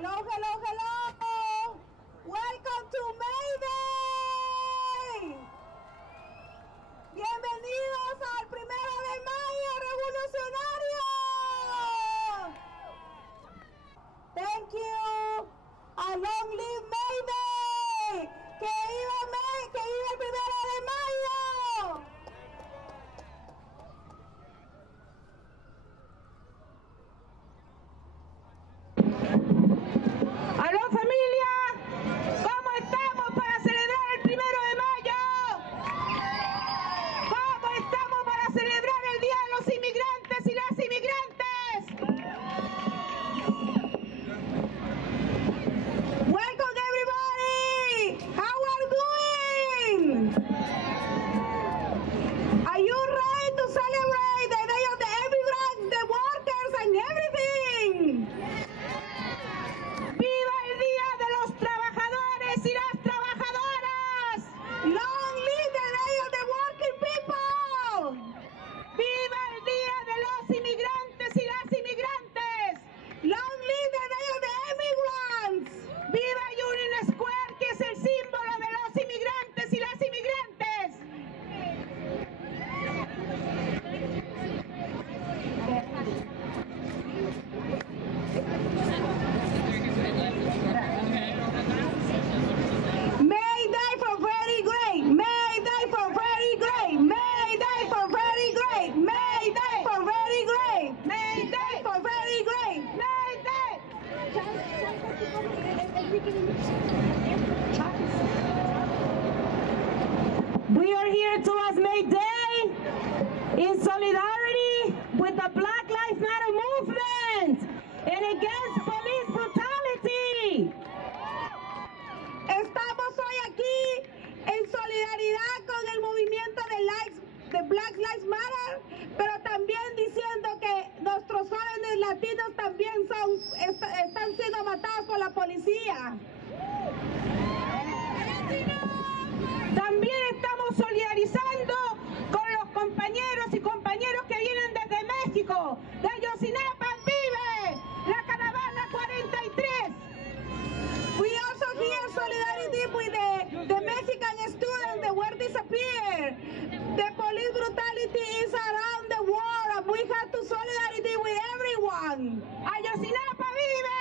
Hello, hello, hello. Welcome to May Day. Bienvenidos al 1 de mayo revolucionario. Thank you. A long live May Day. Que viva May, que viva el 1 de mayo. ¡Aló, familia! ¿Cómo estamos para celebrar el 1 de mayo? ¿Cómo estamos para celebrar el Día de los Inmigrantes y las Inmigrantes? Welcome everybody. How are you doing? Are you ready to celebrate the Day of the Immigrants, the workers and everything? ¡Viva el Día de los Trabajadores y las Trabajadoras! Long live the Day of the Working People! ¡Viva el Día de los Inmigrantes y las Inmigrantes! Long live the Day of the Immigrants! ¡Viva Union Square, que es el símbolo de los inmigrantes y las inmigrantes! May Day for very great! May Day for very great! May Day for very great! May Day for very great! May Day for very great! ¡May Day! We are here to as May Day in solidarity with the Black Lives Matter movement and against police brutality. Estamos hoy aquí en solidaridad con el movimiento de Black Lives Matter, pero también diciendo que nuestros jóvenes latinos también están siendo matados por la policía. También estamos solidarizando con los compañeros y compañeros que vienen desde México. De Ayotzinapa vive la caravana 43. We also hear solidarity with the Mexican students that were disappeared. The police brutality is around the world and we have to solidarity with everyone. Ayotzinapa vive,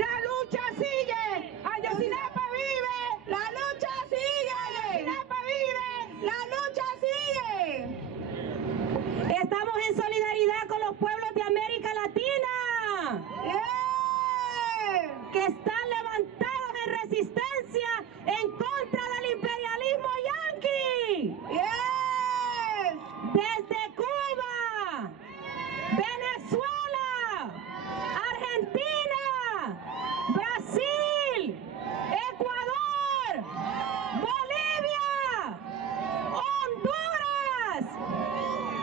la lucha sigue. Ayotzinapa vive, La lucha sigue. Ayotzinapa vive. La lucha sigue. Estamos en solidaridad con los pueblos de América Latina Yeah. que están levantados en resistencia en contra del imperialismo yanqui. Yes. Desde Cuba, Venezuela, Argentina, Brasil, Ecuador, Bolivia, Honduras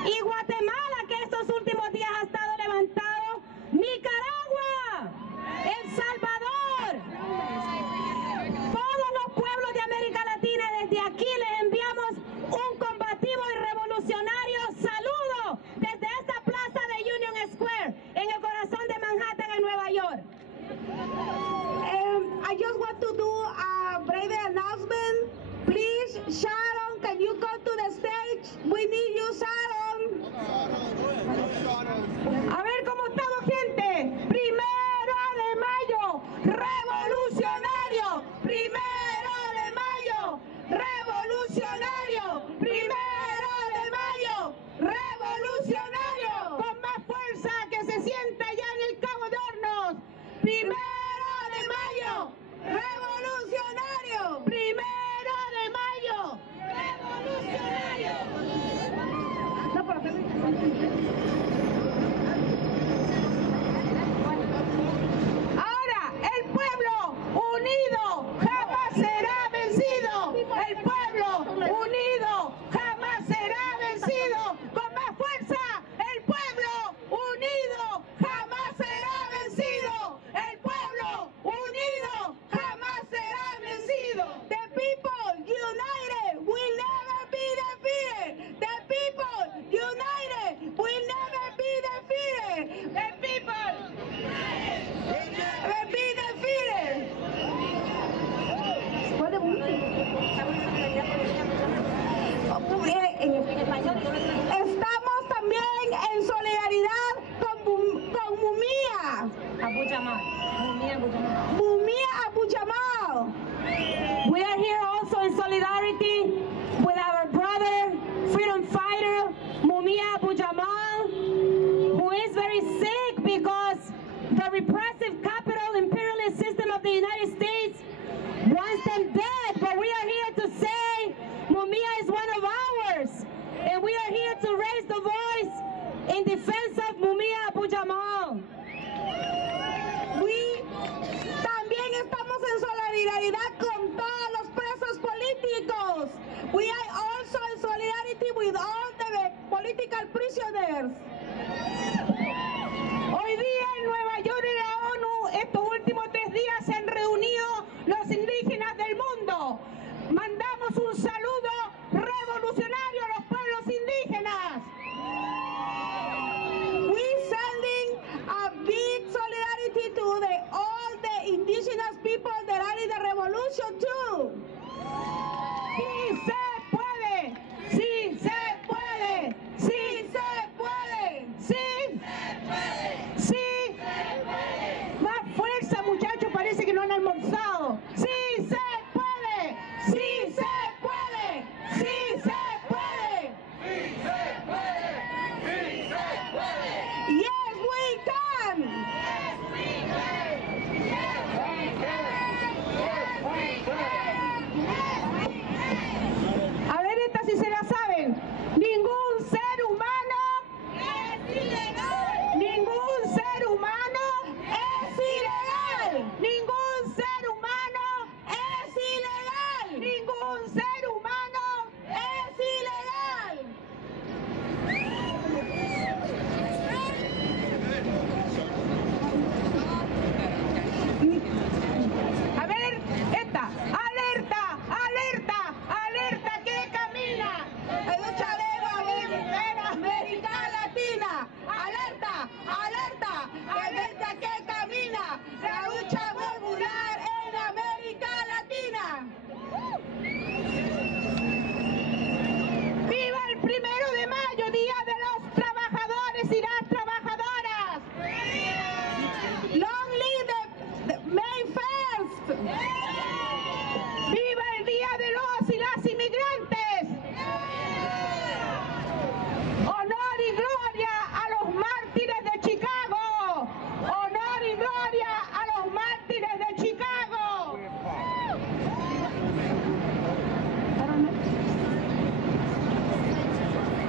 y Guatemala, que estos últimos días ha estado levantado, Nicaragua, El Salvador. Todos los pueblos de América Latina, desde aquí les enviamos un combativo y revolucionario saludo desde esta plaza de Union Square, en el corazón de Manhattan, en Nueva York. I just want to do a brave announcement. Please, Sharon, can you come to the stage? We need you, Sharon. A ver cómo estamos, gente. 1 de mayo, revolucionario. 1 de mayo, revolucionario. 1 de mayo, revolucionario. Con más fuerza que se sienta ya en el Cabo de Hornos. 1 de mayo, Revolucionario. 1 de mayo, revolucionario. Ahora, el pueblo Mumia Abu-Jamal. We are here also in solidarity with our brother, freedom fighter, Mumia Abu-Jamal, who is very sick because the repressive capital imperialist system of the United States wants them dead. But we are here to say Mumia is one of ours, and we are here to raise the voice in defense of Mumia Abu-Jamal. También estamos en solidaridad con todos los presos políticos. We are also in solidarity with all the political prisoners. Hoy día en Nueva York y la ONU, estos últimos 3 días se han reunido los indígenas del mundo. Mandamos un saludo revolucionario a los pueblos indígenas. We sending a big solidarity to all the indigenous people that are in the revolution too. ¡Sí se puede! ¡Sí se puede! ¡Sí se puede! ¡Sí! ¡Sí! Más fuerza, muchachos, parece que no han almorzado. ¡Sí se puede! ¡Sí se puede! ¡Sí se puede! ¡Sí se puede! ¡Sí se puede! Yes, we can. Yes, we can! Yes, we can! A ver, esta sí se la saben. Ningún ser humano Es ilegal. Ningún ser humano Es ilegal. Ningún ser humano Es ilegal. Ningún ser humano Es ilegal. A ver, esta. Alerta, alerta, alerta que camina. El luchadero en América Latina. Alerta, alerta, alerta que camina. La lucha popular en América Latina. ¡Viva el 1 de mayo, Día de los Trabajadores y las Trabajadoras! Long live the May 1st. ¡Viva el Día de los y las Inmigrantes! ¡Honor y gloria a los mártires de Chicago! ¡Honor y gloria a los mártires de Chicago!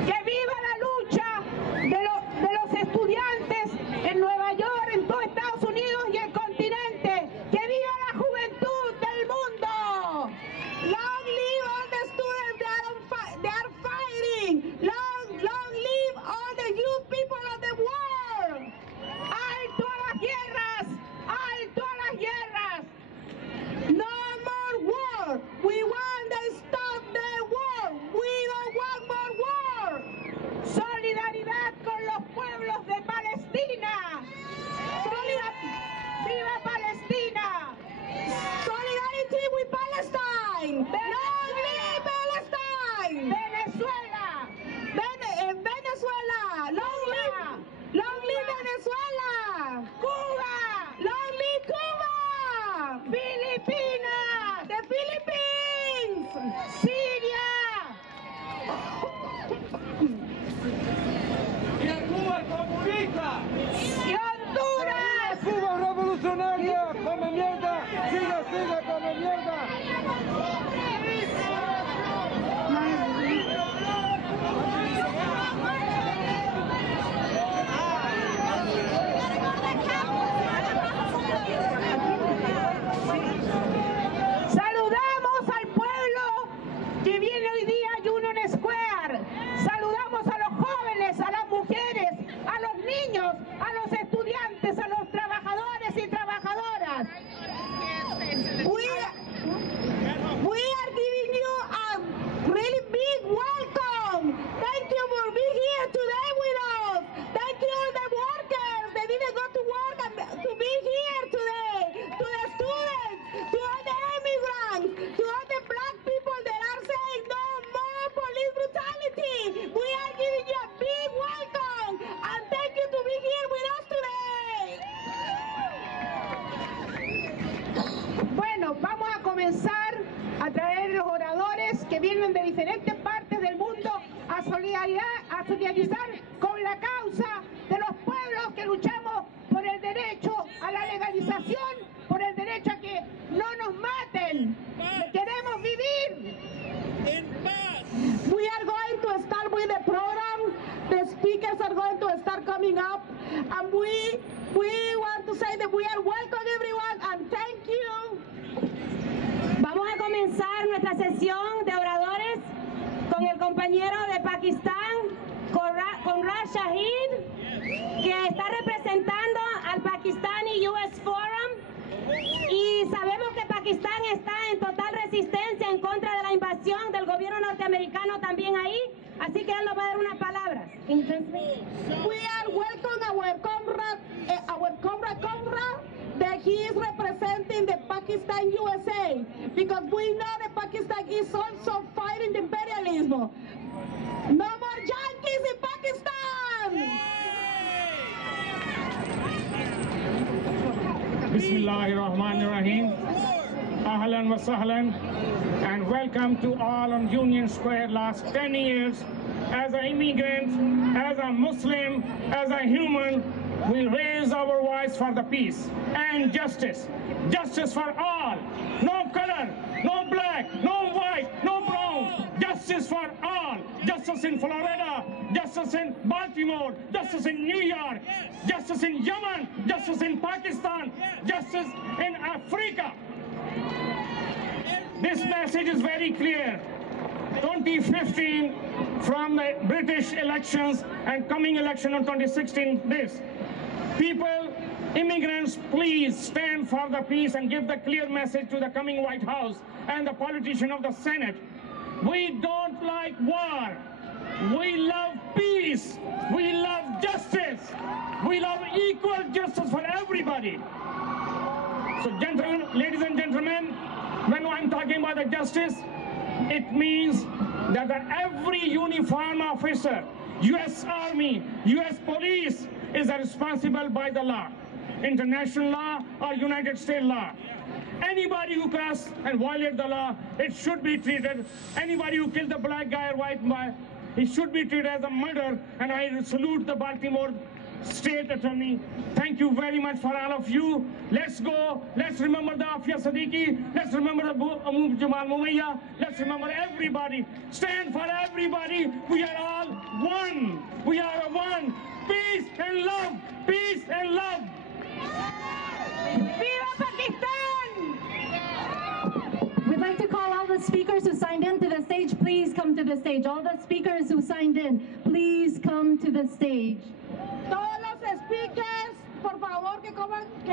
¡Que viva la lucha de los estudiantes en Nueva York, en todo Estados Unidos y el continente! ¡Que viva la juventud del mundo! Long live all the students that are fighting. Long live all the youth people of the world. ¡Alto a las guerras! ¡Alto a las guerras! No more war. We want to stop the war. We don't want more war. ¡Solidaridad con los pueblos de Palestina! ¡Viva Palestina! Solidarity with Palestine. Long live Palestine. ¡Venezuela! Venezuela. Long live Venezuela. ¡Cuba! Long live Cuba. ¡Filipinas! The Philippines. ¡Siria! ¡Y a Cuba comunista! ¡Y Honduras! ¡Cuba revolucionaria! ¡Come mierda! ¡Siga, come mierda! Saludamos al pueblo que viene hoy día a Union Square. Saludamos a los jóvenes, a las mujeres, a los niños, a los estudiantes, a los trabajadores y trabajadoras. We solidarizar con la causa de los pueblos que luchamos por el derecho a la legalización, por el derecho a que no nos maten. Queremos vivir. We are going to start with the program. The speakers are going to start coming up, and we want to say that we are welcome everyone and thank you. Vamos a comenzar nuestra sesión de oradores con el compañero de Pakistán, Conrad Shahid, que está representando al Pakistani US Forum, y sabemos que Pakistán está en total resistencia en contra de la invasión del gobierno norteamericano también ahí, así que él nos va a dar unas palabras. We are welcome our comrade that he is representing the Pakistan USA, because we know that Pakistan is also fighting the imperialism. No more Yankees in Pakistan! Bismillahirrahmanirrahim. Ahlan wa sahlan, and welcome to all on Union Square. Last 10 years, as an immigrant, as a Muslim, as a human, we raise our voice for the peace and justice. Justice for all. No color, no black, no white, no brown. Justice for all. Justice in Florida, justice in Baltimore, justice in New York, justice in Yemen, justice in Pakistan, justice in Africa. This message is very clear. 2015, from the British elections and coming election on 2016, this. People, immigrants, please stand for the peace and give the clear message to the coming White House and the politician of the Senate. We don't like war. We love peace. We love justice. We love equal justice for everybody. So, ladies and gentlemen, when I'm talking about the justice, it means that every uniform officer, U.S. Army, U.S. Police, is responsible by the law, international law or United States law. Anybody who crosses and violates the law, it should be treated. Anybody who killed a black guy or white guy, he should be treated as a murder. And I salute the Baltimore State Attorney. Thank you very much for all of you. Let's go. Let's remember the Afia Siddiqui. Let's remember the Jamal Mumia. Let's remember everybody. Stand for everybody. We are all one. We are one. Peace and love. Peace and love. ¡Viva Pakistan! We'd like to call all the speakers who signed in to the stage. Please come to the stage. All the speakers who signed in, please come to the stage. Todos los speakers, por favor, que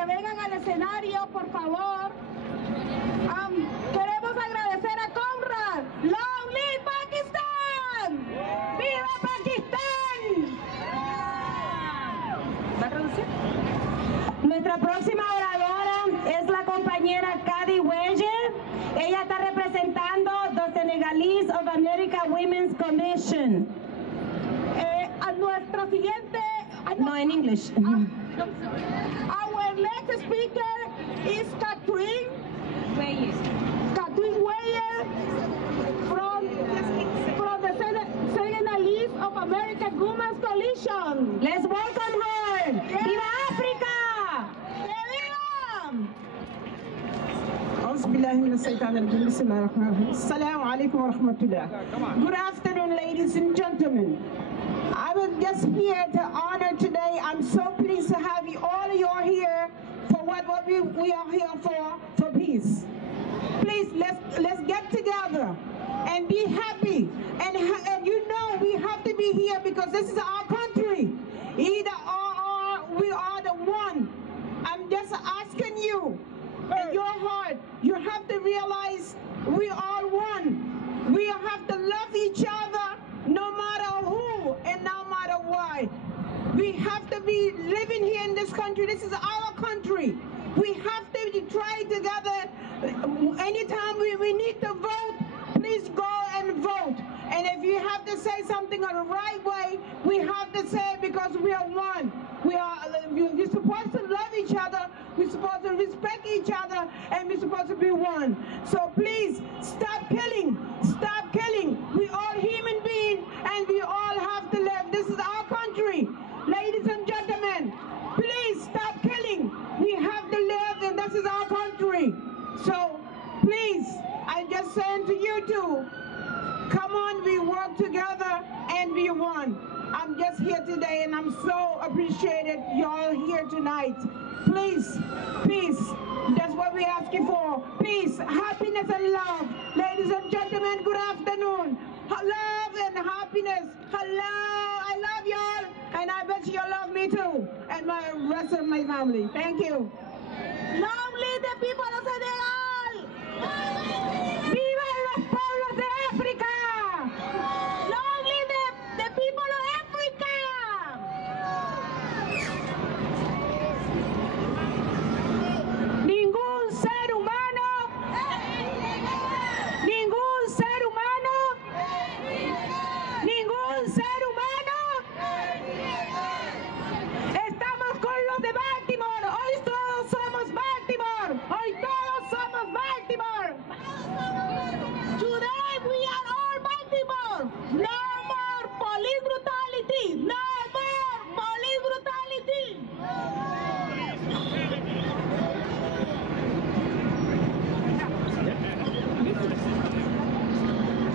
vengan al escenario, por favor. Queremos agradecer a Conrad. Long live Pakistan! ¡Viva Pakistán! ¿Va a traducir? Nuestra próxima oradora es la compañera Kadi Weyer. Ella está representando the Senegalese of America Women's Commission. A nuestra siguiente... No, in English. Our next speaker is Catherine Weyer from the Senegalese of America Women's Coalition. Let's welcome her. ¡Viva África! Good afternoon, ladies and gentlemen. I was just here to honor today. I'm so pleased to have you all of you are here for what we are here for peace. Please, let's get together and be happy. And you know we have to be here because this is our country. Either or we are the one. I'm just asking you, in your heart, you have to realize we are one. We have to love each other no matter who and no matter why. We have to be living here in this country. This is our country. We have to try together. Anytime we need to vote, please go and vote. And if you have to say something in the right way, we have to say it because we are one. We're supposed to love each other. We're supposed to respect each other, and we're supposed to be one. So please, stop killing. Stop killing. We all human beings, and we all have to live. This is free. So please, I'm just saying to you two, come on, we work together and be one. I'm just here today and I'm so appreciated y'all here tonight. Please, peace. That's what we're asking for. Peace, happiness and love. Ladies and gentlemen, good afternoon. Love and happiness. Hello, I love y'all. And I bet you love me too. And my rest of my family. Thank you. Long live the people of Senegal! ¡Viva los pueblos de África! Long live the people of Africa! Ningún ser humano, ningún ser humano, ningún ser humano. Estamos con los de Baltimore. Hoy todos somos Baltimore. Hoy todos somos Baltimore. Today we are all Baltimore! No more police brutality! No more police brutality!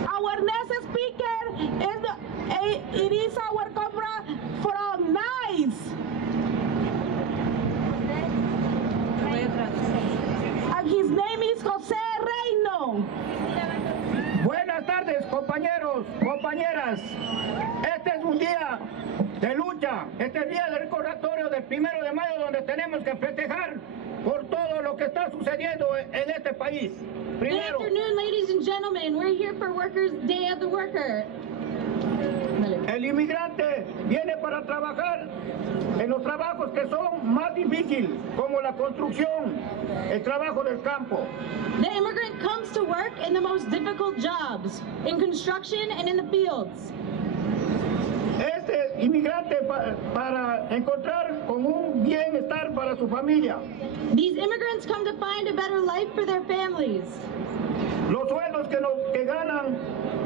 Our next speaker it is our comrade from NICE. And his name is José Reino. Buenas tardes, compañeros, compañeras. Este es un día de lucha. Este es el día del recordatorio del 1 de mayo, donde tenemos que festejar por todo lo que está sucediendo en este país. Good Primero, afternoon, ladies and gentlemen. We're here for Workers' Day of the Worker. el inmigrante viene para trabajar en los trabajos que son más difíciles, como la construcción, el trabajo del campo. The immigrant comes to work in the most difficult jobs, in construction and in the fields. Este inmigrante para encontrar con un bienestar para su familia. These immigrants come to find a better life for their families. Los sueldos que ganan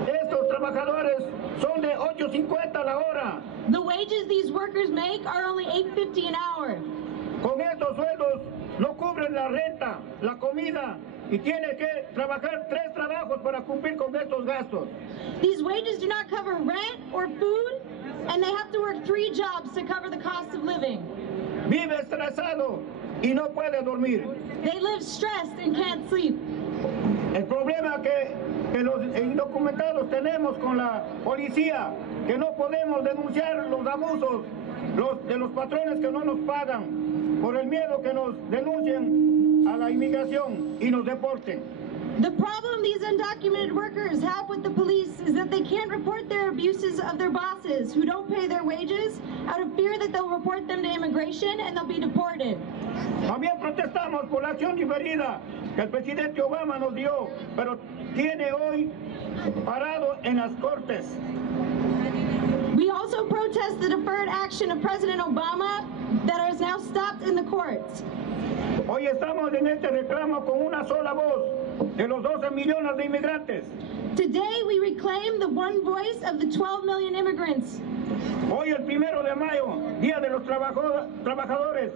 estos trabajadores son de $8.50 la hora. The wages these workers make are only $8.50 an hour. Con estos sueldos no cubren la renta, la comida, y tiene que trabajar 3 trabajos para cumplir con estos gastos. These wages do not cover rent or food, and they have to work 3 jobs to cover the cost of living. Vive estresado y no puede dormir. They live stressed and can't sleep. El problema que los indocumentados tenemos con la policía, que no podemos denunciar los abusos de los patrones que no nos pagan, por el miedo que nos denuncien a la inmigración y nos deporten. The problem these undocumented workers have with the police is that they can't report their abuses of their bosses who don't pay their wages out of fear that they'll report them to immigration and they'll be deported. También protestamos por la acción diferida que el presidente Obama nos dio, pero tiene hoy parado en las cortes. We also protest the deferred action of President Obama that is now stopped in the courts. Hoy estamos en este reclamo con una sola voz de los 12 millones de inmigrantes. Today we reclaim the one voice of the 12 million immigrants. Hoy el 1 de mayo, Día de los Trabajadores,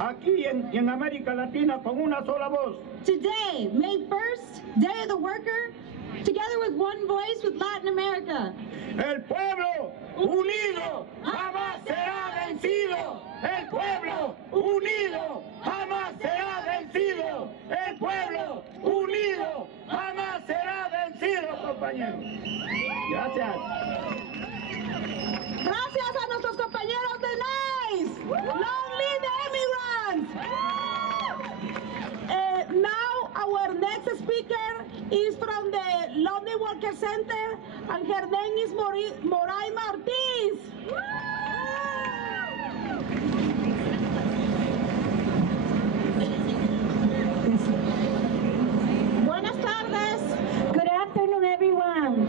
aquí en América Latina con una sola voz. Today, May 1st, Day of the Worker, together with one voice with Latin America. El pueblo unido jamás será vencido. El pueblo unido jamás será vencido. El pueblo unido jamás será vencido, compañeros. Gracias. Gracias a nuestros compañeros de NICE. Long live the immigrants. Now our next speaker is from the London Worker Center, and her name is Moraima Ortiz. Buenas tardes. Good afternoon, everyone.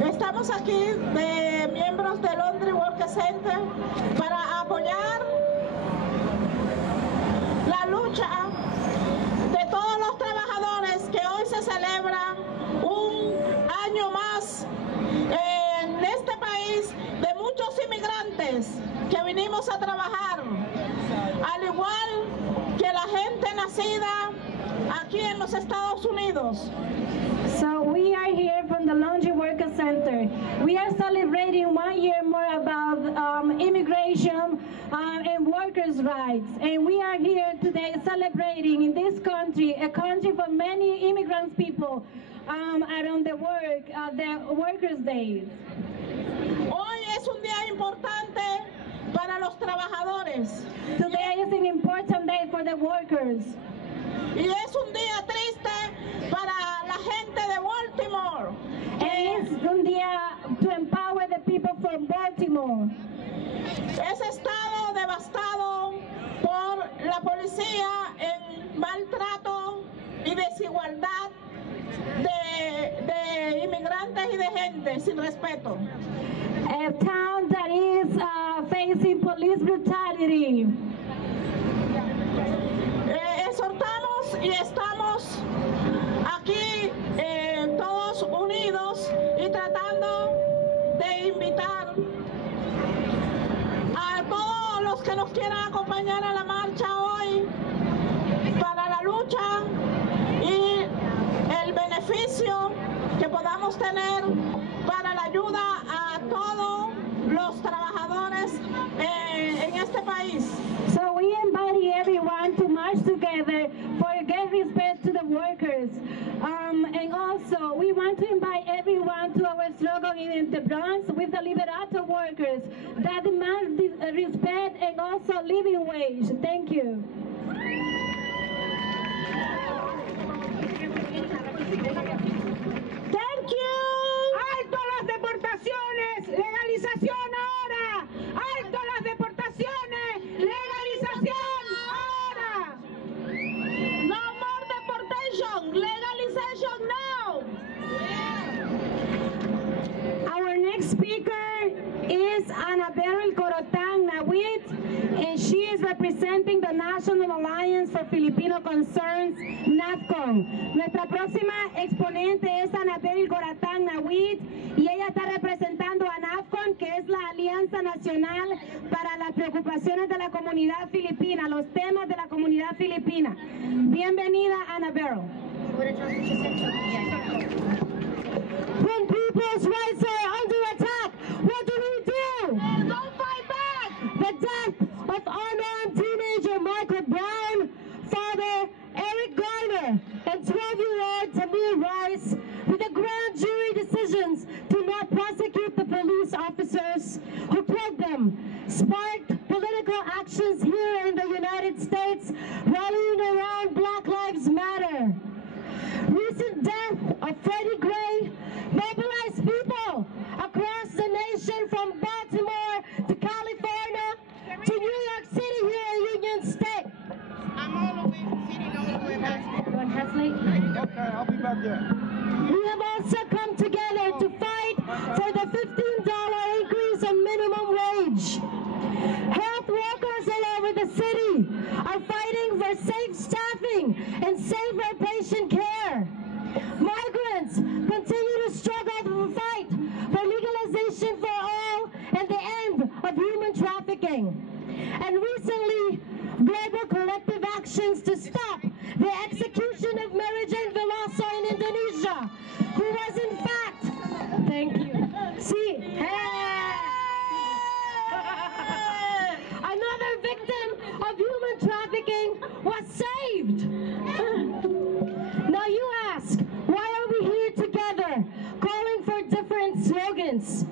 Estamos aquí de miembros del London Worker Center para apoyar la lucha de todos los trabajadores que hoy se celebra un año más en este país de muchos inmigrantes que vinimos a trabajar, al igual que la gente establecida aquí en los Estados Unidos. So we are here from the Laundry Worker Center. We are celebrating 1 year more about immigration and workers' rights. And we are here today celebrating in this country, a country for many immigrant people around the Workers' Day. Hoy es un día importante para los trabajadores. Today is an important day for the workers. Y es un día triste para la gente de Baltimore. And it's un día to empower the people from Baltimore. Es estado devastado por la policía en maltrato y desigualdad de inmigrantes y de gente sin respeto. A town that is facing police brutality. Exhortamos y estamos aquí todos unidos y tratando de invitar a todos los que nos quieran acompañar a la marcha hoy para la lucha y el beneficio que podamos tener para la ayuda a todos los trabajadores en este país. So we invite everyone to march together for great respect to the workers. And also, we want to invite everyone to our struggle in the Bronx with the Liberato workers that demand respect and also living wage. Thank you. Thank you. ¡Alto las deportaciones! ¡Legalización ahora! ¡Alto las deportaciones! ¡Legalización ahora! No more deportation. Legalization now. Our next speaker is Anabel Corotang Nawit, and she is representing the National Alliance for Filipino Concerns, NAFCON. Nuestra próxima exponente es Anabel Corotang Nawit, y ella está representando a NAFCON, que es la Alianza Nacional para las Preocupaciones de la Comunidad Filipina, los temas de la comunidad filipina. Bienvenida, Anabel. When people's rights are under attack, what do? Don't fight back. The death of unarmed teenager Michael Brown, father Eric Garner, and 12-year-old Tamir Rice, with the grand jury decisions to not prosecute the police officers who killed them, sparked political actions here in the United States, rallying around Black Lives Matter. Recent death of Freddie Gray mobilized people across the nation from Baltimore to California to New York City here in Union State. I'm all the way sitting all the way back. Okay, I'll be back there. We have also come together to fight for the $15 increase in minimum wage. Health workers all over the city are fighting for safe staffing and safer patient care. Migrants continue to struggle to fight for legalization for all and the end of human trafficking. And recently, global collective actions to stop the execution of Miriam Veloso in Indonesia, who was in fact, thank you, see, another victim of human trafficking was saved. Now you ask, why are we here together, calling for different slogans?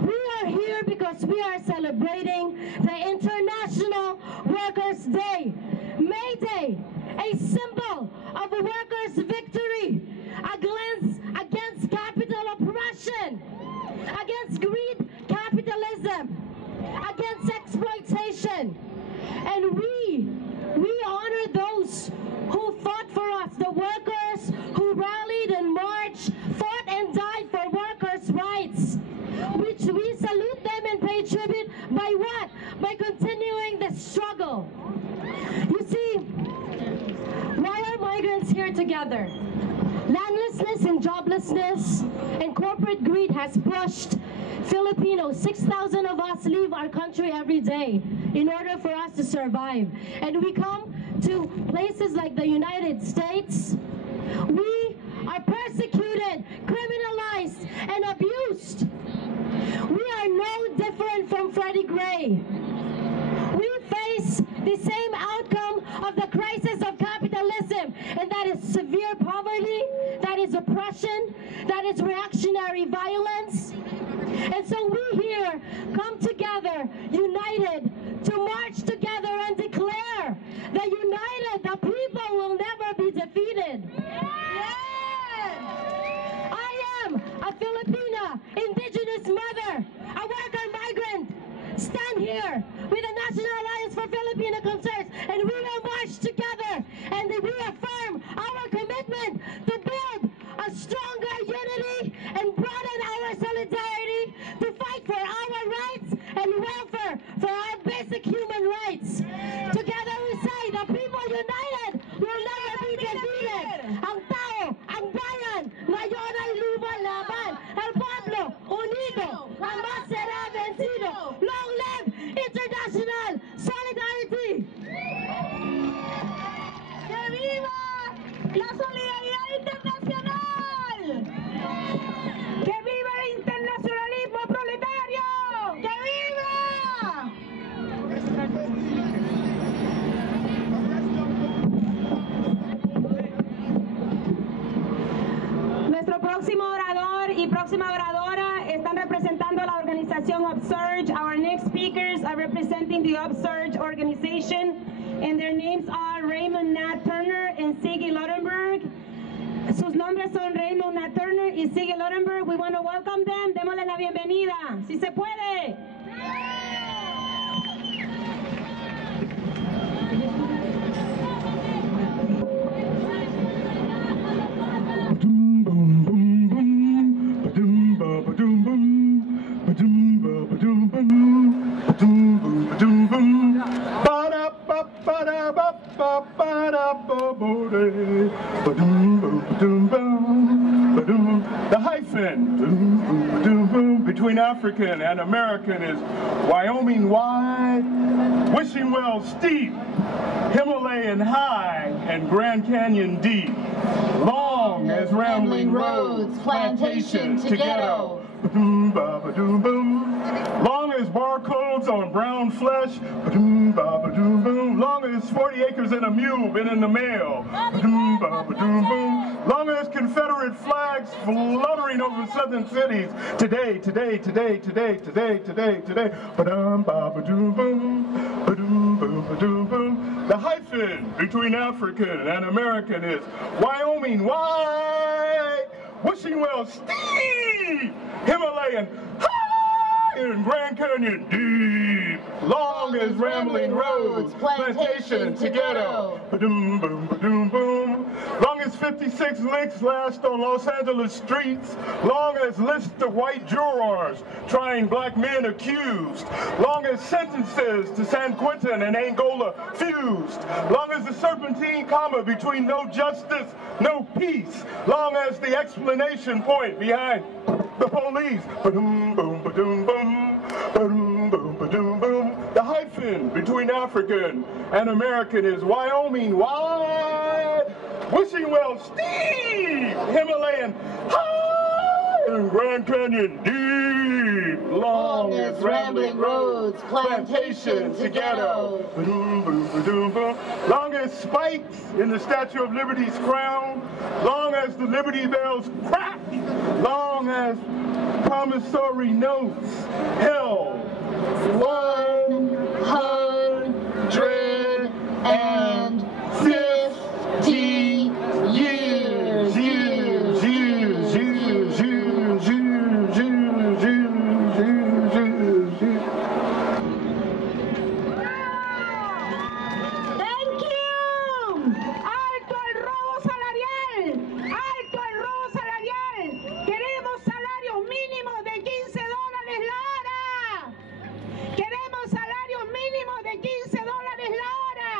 We are here because we are celebrating the International Workers' Day, May Day, a symbol of a workers' victory against capital oppression, against greed capitalism, against exploitation. And we honor those who fought for us, the workers who rallied and marched, fought and died for workers' rights. Which we salute them and pay tribute by what? By continuing the struggle. You see, why are migrants here together? Landlessness and joblessness and corporate greed has pushed Filipinos, 6,000 of us leave our country every day in order for us to survive. And we come to places like the United States, we are persecuted, criminalized, and abused. We are no different from Freddie Gray. We face the same outcome of the crisis of capitalism, and that is severe poverty, that is oppression, that is reactionary violence. And so we here come together, united, to march together and declare that united, the people will never be defeated. I am a Filipina, indigenous mother, a worker migrant. Stand here with the National Alliance for Filipino Concerns, and we will march together and reaffirm our commitment to build a stronger unity and broaden our solidarity to fight for our rights and welfare, for our basic human rights. Together we say, the people united will never be defeated. Ang tao, ang bayan, ngayon ay lumalaban. El pueblo unido, jamás será vencido. Long live international solidarity! ¡Que viva la solidaridad internacional! ¡Que viva el internacionalismo proletario! ¡Que viva! Nuestro próximo orador y próxima oradora están representando a la organización Upsurge. Our next speakers are representing the Upsurge organization, and their names are Raymond Nat Turner and Siggy Lodenberg. Sus nombres son Raymond Nat Turner y Siggy Lodenberg. We want to welcome them. Démosle la bienvenida. ¡Si se puede! The hyphen between African and American is Wyoming wide, Wishing Well steep, Himalayan high, and Grand Canyon deep. Long as rambling roads, plantation to ghetto. Long as barcodes on brown flesh. Long as 40 acres and a mule been in the mail. Long as Confederate flags fluttering over southern cities. Today, today, today, today, today, today, today. The hyphen between African and American is Wyoming wide, Wishing Well steep, Himalayan high, and Grand Canyon deep. Long as rambling roads, plantation to ghetto. Long as 56 links last on Los Angeles streets. Long as lists of white jurors trying black men accused. Long as sentences to San Quentin and Angola fused. Long as the serpentine comma between no justice, no peace. Long as the explanation point behind the police. The hyphen between African and American is Wyoming wide, Wishing Well steep, Himalayan high, and Grand Canyon deep. Long as rambling roads, plantation to ghetto. Long as spikes in the Statue of Liberty's crown. Long as the Liberty Bells crack. Long as promissory notes held 150 years. Thank you. Alto el robo salarial. Alto el robo salarial. Queremos salarios mínimos de $15 la hora. Queremos salarios mínimos de $15 la hora.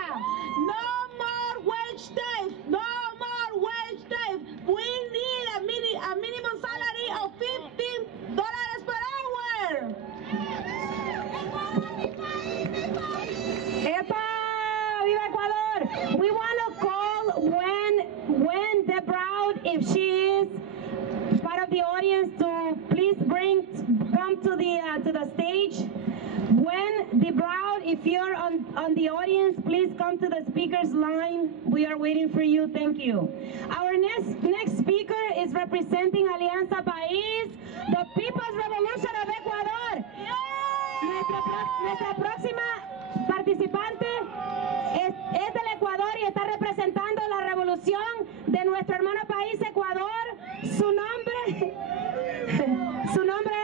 line. We are waiting for you. Thank you. Our next speaker is representing Alianza País, the People's Revolution of Ecuador. Nuestra próxima participante es del Ecuador y está representando la revolución de nuestro hermano país Ecuador. Su nombre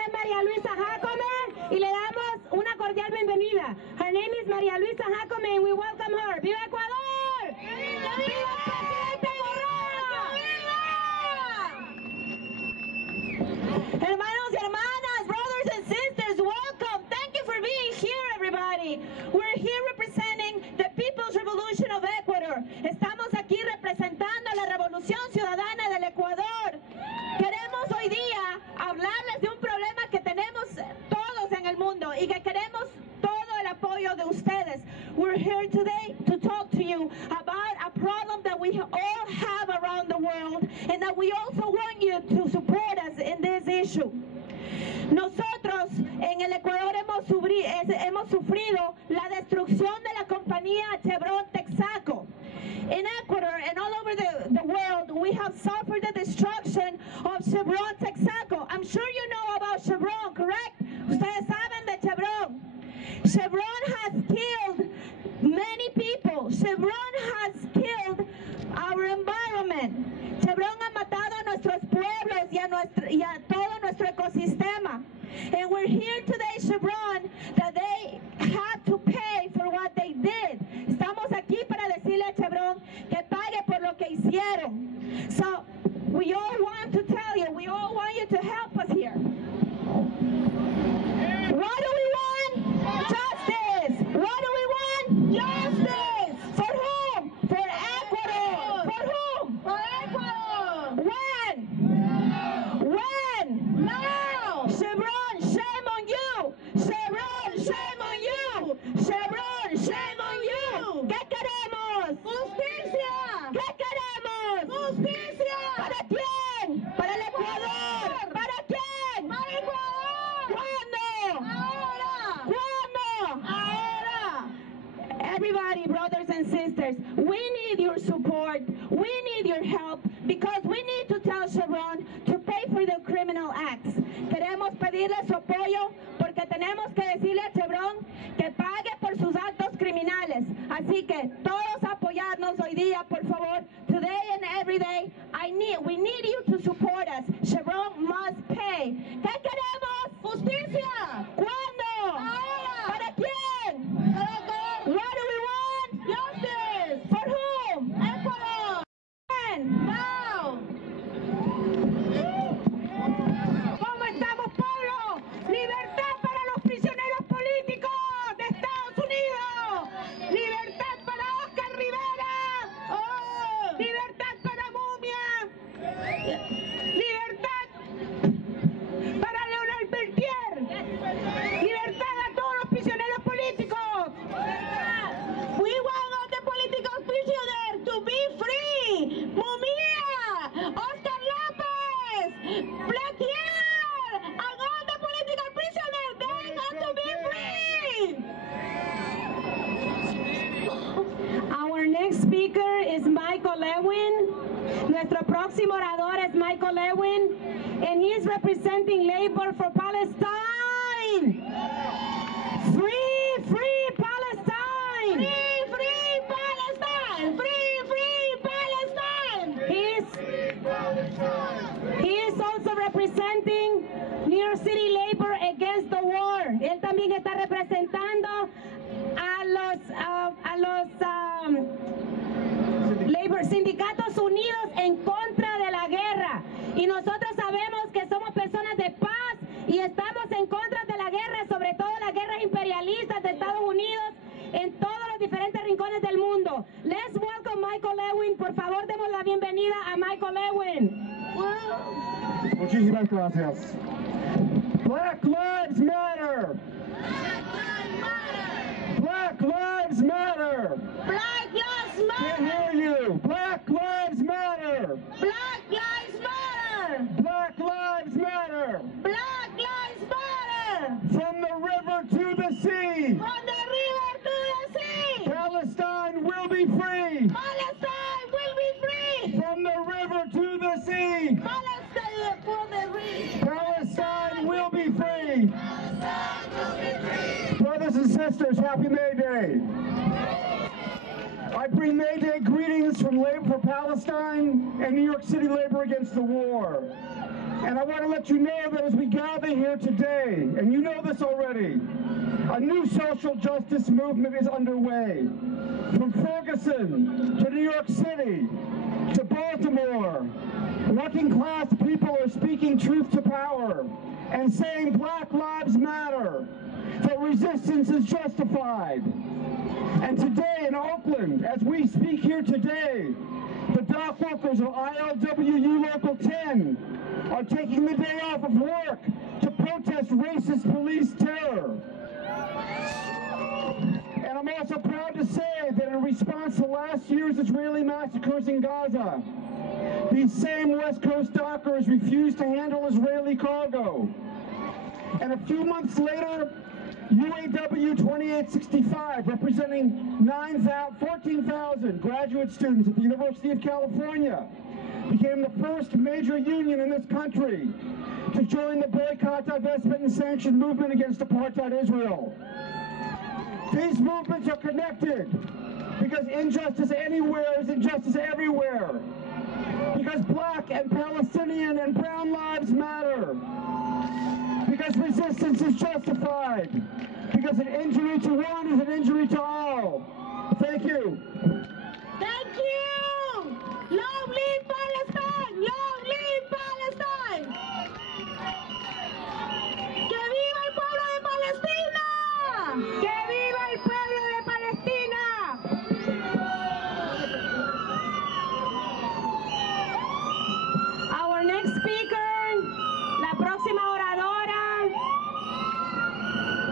es María Luisa Jacome y le damos una cordial bienvenida. Her name is María Luisa Jacome and we welcome her. ¡Viva Ecuador! ¡Viva el presidente Correa! Hermanos y hermanas, brothers and sisters, welcome. Thank you for being here, everybody. We're here representing the People's Revolution of Ecuador. Estamos aquí representando la revolución ciudadana del Ecuador. Queremos hoy día hablarles de un problema que tenemos todos en el mundo y que queremos todo el apoyo de ustedes. We're here today to talk to you about a problem that we all have around the world and that we also want you to support us in this issue. Nosotros en el Ecuador hemos sufrido la destrucción de la compañía Chevron Texaco. In Ecuador and all over the world, we have suffered the destruction of Chevron Texaco. I'm sure you know about Chevron, correct? Ustedes saben de Chevron. Chevron has killed many people. Chevron has killed our environment. Chevron ha matado a nuestros pueblos y a todo nuestro ecosistema. And we're here today, Chevron, that they have to pay for what they did. Estamos aquí para decirle a Chevron que pague por lo que hicieron. So, we all want to tell you, we all want you to help us here. What do we want? Justice. What do we want? Justice. For whom? For Ecuador. For whom? For Ecuador. When? When? Now. Chevron, shame on you. Chevron, shame on you. Chevron, shame on you. ¿Qué queremos? Justicia. ¿Qué queremos? Justicia. ¿Para quién? Para el Ecuador. ¿Para quién? Para Ecuador. ¿Cuándo? Ahora. ¿Cuándo? Ahora. Everybody, brothers and sisters, we need your support. We need your help because we need to tell Chevron to pay for the criminal acts. Queremos pedirle su apoyo porque tenemos que decirle a Chevron que pague por sus actos criminales. Así que todos apoyarnos hoy día, por favor. Today and every day, we need you to support us. Chevron must pay. ¿Qué queremos? Justicia. ¿Cuándo? Ahora. ¿Para quién? Para What do we want? Justice. For whom? Ecuador. When? Now. ¿Cómo estamos, pueblo? Libertad para los prisioneros políticos de Estados Unidos. Libertad para Oscar Rivera. Oh. Libertad para Mumia. Libertad para Leonel Peltier. Libertad a todos los prisioneros políticos. We want all the political prisoners to be free. Mumia, Oscar López, Peltier, and all the political prisoners, they have to be free. Our next speaker is Michael Lewin. Nuestro próximo orador es Michael Lewin, and he is representing Labor for Palestine. Free, free Palestine. Free, free Palestine. Free, free Palestine. He is also representing New York City Labor Against the War. Él también está representando a los sindicatos unidos en contra de la guerra. Y nosotros sabemos que somos personas de paz y estamos en contra de la guerra, sobre todo las guerras imperialistas de Estados Unidos en todos los diferentes rincones del mundo. Let's welcome Michael Lewin. Por favor, demos la bienvenida a Michael Lewin. Muchísimas gracias. Black Lives Matter. Black Lives Matter. Black Lives Can't Matter. hear you. Black Lives Matter. Black Lives Matter. Black Lives Matter. Black Lives Matter. From the river to the sea. From the river to the sea. Palestine will be free. Palestine and New York City Labor Against the War. And I want to let you know that as we gather here today, and you know this already, a new social justice movement is underway. From Ferguson to New York City to Baltimore, working class people are speaking truth to power and saying Black Lives Matter, that resistance is justified. And today in Oakland, as we speak here today, the dock workers of ILWU Local 10 are taking the day off of work to protest racist police terror. And I'm also proud to say that in response to last year's Israeli massacres in Gaza, these same West Coast dockers refused to handle Israeli cargo. And a few months later, UAW 2865, representing 14,000 graduate students at the University of California, became the first major union in this country to join the boycott, divestment, and sanction movement against apartheid Israel. These movements are connected because injustice anywhere is injustice everywhere. Because Black and Palestinian and brown lives matter. Because resistance is justified. Because an injury to one is an injury to all. Thank you. Thank you. Long live Palestine. Long live Palestine. Que viva el pueblo de Palestina. Que viva el pueblo de Palestina. Our next speaker, la próxima oradora,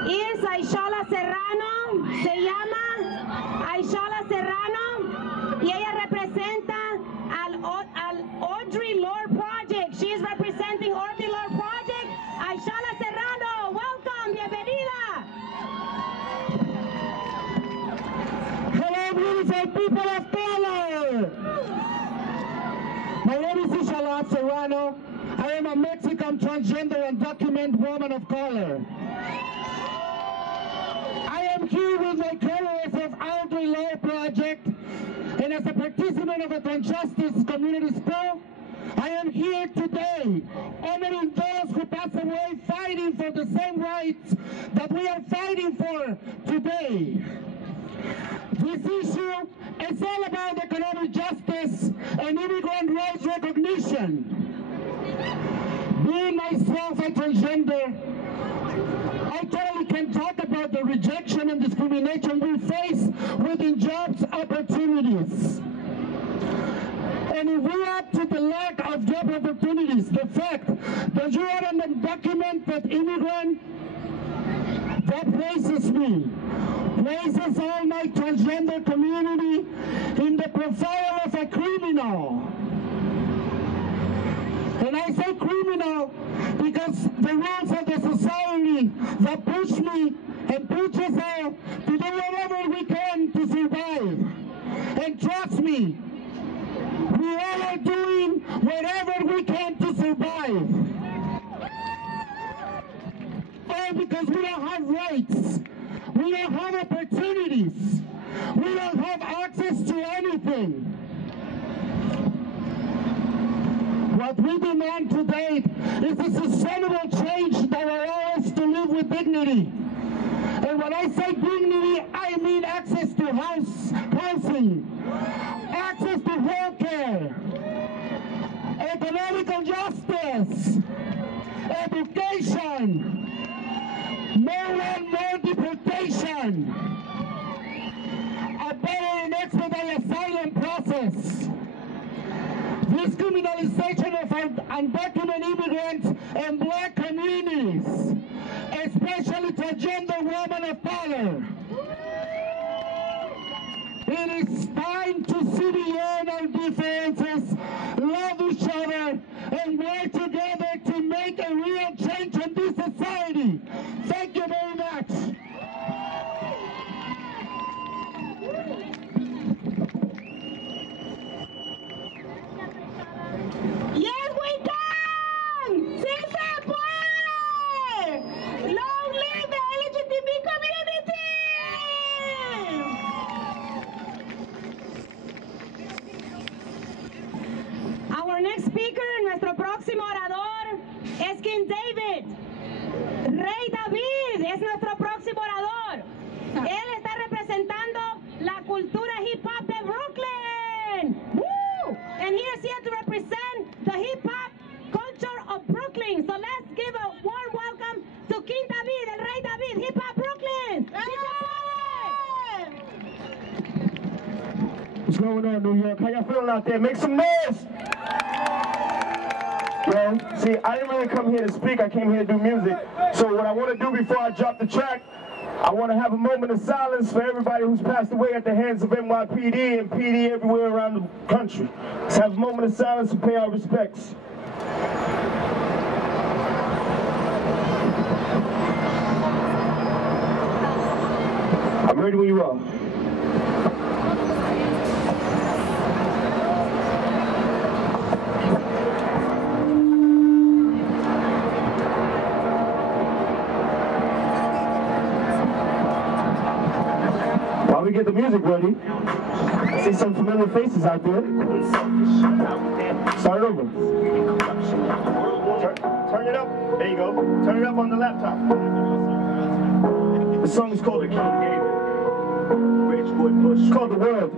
es Aishala Serrano. Se llama Aishala Serrano y ella representa al Audre Lorde Project. She is representing Audre Lorde Project. Aishala Serrano, welcome, bienvenida. Hello, beautiful people of color. My name is Aishala Serrano. I am a Mexican transgender and documented woman of color. I am here with my co-author of Audre Lorde Project, and as a participant of the Transjustice Communities Pro, I am here today honoring those who passed away fighting for the same rights that we are fighting for today. This issue is all about economic justice and immigrant rights recognition. Being myself a transgender, I totally can talk about the rejection and discrimination we face within jobs opportunities. And if we add to the lack of job opportunities the fact that you are an undocumented immigrant, that places me, places all my transgender community in the profile of a criminal. And I say criminal because the rules of the society that push me and push us all to do whatever we can to survive. And trust me, we all are doing whatever we can to survive. All because we don't have rights. We don't have opportunities. We don't have access to anything. What we demand today is a sustainable change that allows us to live with dignity. And when I say dignity, I mean access to housing, access to health care, economical justice, education, more deportation, a better and expedited asylum process. This criminalization of undocumented immigrants and Black communities, especially transgender women of color. It is time to see beyond our differences, love each other, and work together to make a real change in this society. Thank you very much. Yes, we can! going on, New York? How y'all feeling out there? Make some noise! Yo, see, I didn't really come here to speak. I came here to do music. So what I want to do before I drop the track, I want to have a moment of silence for everybody who's passed away at the hands of NYPD and PD everywhere around the country. Let's have a moment of silence and pay our respects. I'm ready when you are. While we get the music ready, I see some familiar faces out there. Start it over. Turn it up. There you go. Turn it up on the laptop. The song is called The King David. It's called The World.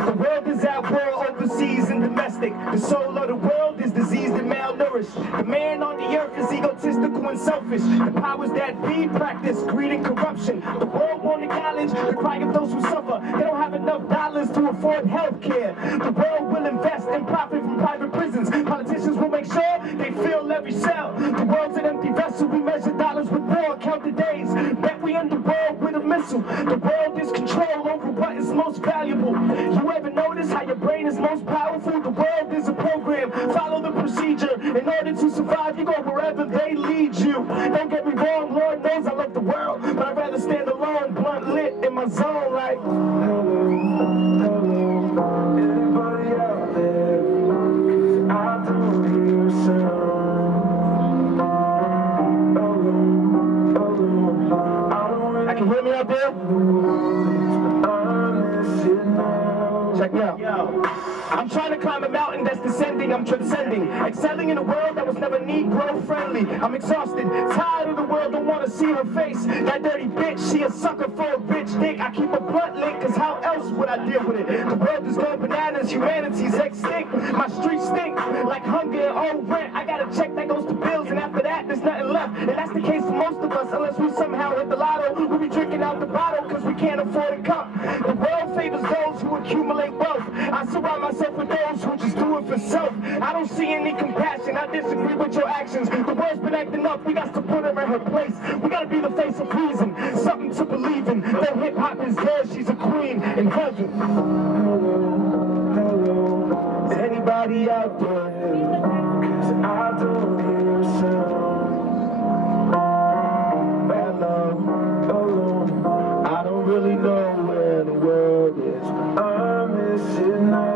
The world is at war overseas and domestic. The soul of the world is diseased and malnourished. The man on the earth is egotistical and selfish. The powers that be practice greed and corruption. The world won't acknowledge the cry of those who suffer. They don't have enough dollars to afford health care. The world will invest and profit from private prisons. Politicians will make sure they fill every cell. The world's an empty vessel. We measure dollars with war, count the days. Bet we underworld with a missile. The world is control over what is most valuable. You ever notice how your brain is most powerful? The world is a program. Follow the procedure. In order to survive, you go wherever they lead you. Don't get me wrong, Lord knows I love the world, but I'd rather stand alone, blunt lit in my zone like hello, hello, anybody out there? 'Cause I don't hear a sound. I can hear me out there? Check me out. Yo. I'm trying to climb a mountain that's descending, I'm transcending, excelling in a world that was never Negro friendly. I'm exhausted, tired of the world, don't want to see her face. That dirty bitch, she a sucker for a bitch dick. I keep a blunt lit, cause how else would I deal with it? The world is going bananas, humanity's extinct. My streets stink like hunger and old rent. I got a check that goes to bills, and after that, there's nothing left. And that's the case for most of us, unless we somehow hit the lotto. We'll be drinking out the bottle, cause we can't afford a cup. The world favors those who accumulate wealth. I surround myself with those who just do it for self. I don't see any compassion, I disagree with your actions. The world's been acting up, we got to put her in her place. We gotta be the face of reason, something to believe in. That hip-hop is there, she's a queen in heaven. Hello, hello, is anybody out there? 'Cause I don't hear a sound. Hello, hello, I don't really know where the world is. I'm missing out.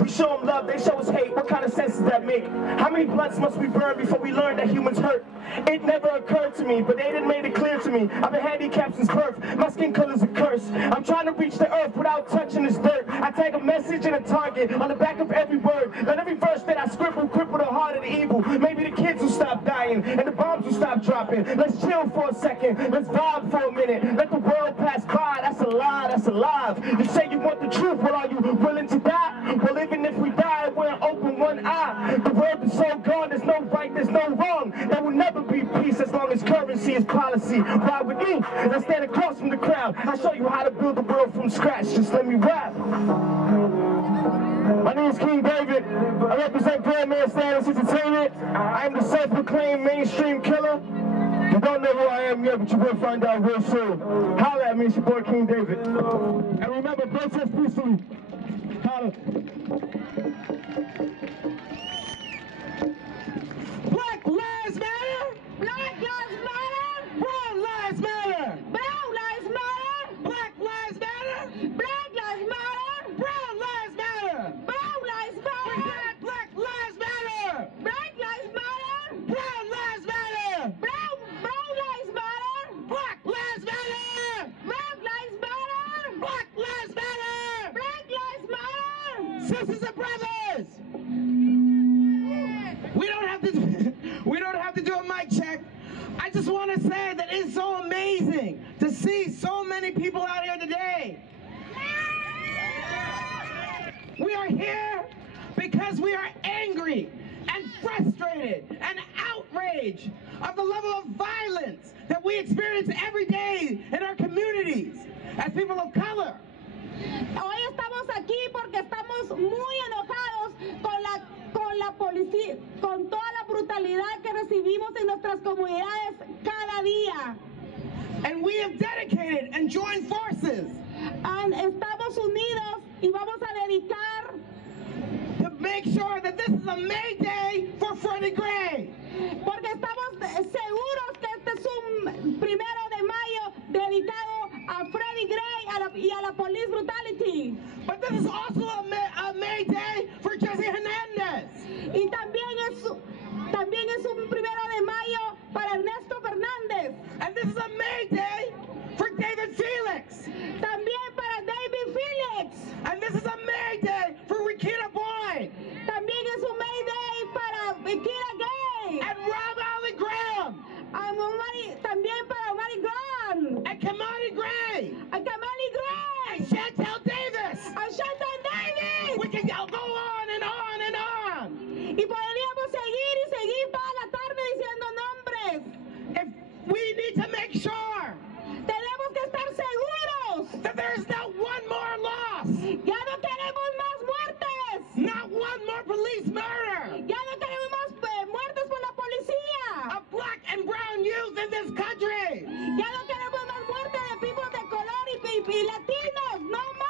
We show them love, they show us hate. What kind of sense does that make? How many blunts must we burn before we learn that humans hurt? It never occurred to me, but they didn't make it clear to me. I've been handicapped since birth. My skin color's a curse. I'm trying to reach the earth without touching this dirt. I tag a message and a target on the back of every word. Let every verse that I scribble cripple the heart of the evil. Maybe the kids will stop dying and the bombs will stop dropping. Let's chill for a second. Let's vibe for a minute. Let the world pass by. That's a lie. That's alive. You say you want the truth. Well, are you willing to die? Well, even if we die, we'll open one eye. The world is so gone. There's no right. There's no wrong. There will never be peace as long as currency is policy. Ride with me. Let's stand across from the crowd. I'll show you how to build the world from scratch. Just let me rap. My name is King David. I represent Grandman Status Entertainment. I am the self-proclaimed mainstream killer. You don't know who I am yet, but you will find out real soon. Holla at me, it's your boy King David. And remember, protest peacefully. Holla. Black Lives Matter! Black Lives Matter! Brown Lives Matter! Brown Lives Matter! Black Lives Matter! Black Lives Matter! Brown Lives Matter! Brown Lives Matter! We said Black Lives Matter! Black Lives Matter! Brown Lives Matter! Brown Lives Matter! Black Lives Matter! Black Lives Matter! Black Lives Matter! Black Lives Matter! Sisters and brothers! We don't have to do a mic check. I just want to say that it's so amazing to see so many people out here today. We are here because we are angry and frustrated and outraged of the level of violence that we experience every day in our communities. as people of color. Hoy estamos aquí porque estamos muy enojados con la policía, con toda la brutalidad que recibimos en nuestras comunidades cada día. And we have dedicated and joined forces. Estamos unidos y vamos a dedicar to make sure that this is a May Day for Freddie Gray. Porque estamos seguros que este es un 1 de mayo dedicado a Freddie Gray y a la police brutality. But this is also a May Day for Jesse Hernandez. Y también es un 1 de mayo para Ernesto Fernández. And this is a May Day for David Felix. También para David Felix. And this is a May Day for Rikita Boyd. También es un May Day para Rikita Gay. And Rob Allie Graham. También para Omari Graham. And Kamani Gray. And Kamani Gray. And Chantel Davis. And Chantel Davis. We can go on and on and on. Y podríamos seguir toda la tarde diciendo nombres. If we need to make sure tenemos que estar seguros that there is not one more loss. Ya no queremos más muertes. Not one more police murder. Ya no queremos más muertes por la policía. Of black and brown youth in this country. Ya no queremos más muertes de people de color y latinos. No más.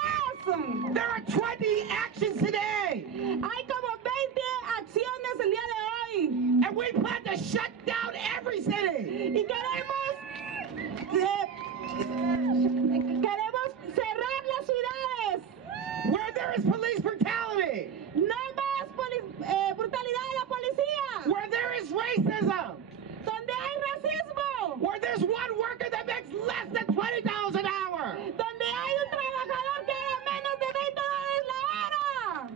There are 20 actions today. Hay como 20 acciones el día de hoy. And we plan to shut down every city. Y queremos cerrar las ciudades. Where there is police brutality. No más brutalidad de la policía. Where there is racism. Donde hay racismo. Where there's one worker that makes less than $20 an hour. Donde hay un trabajador que gana menos de $20 la hora.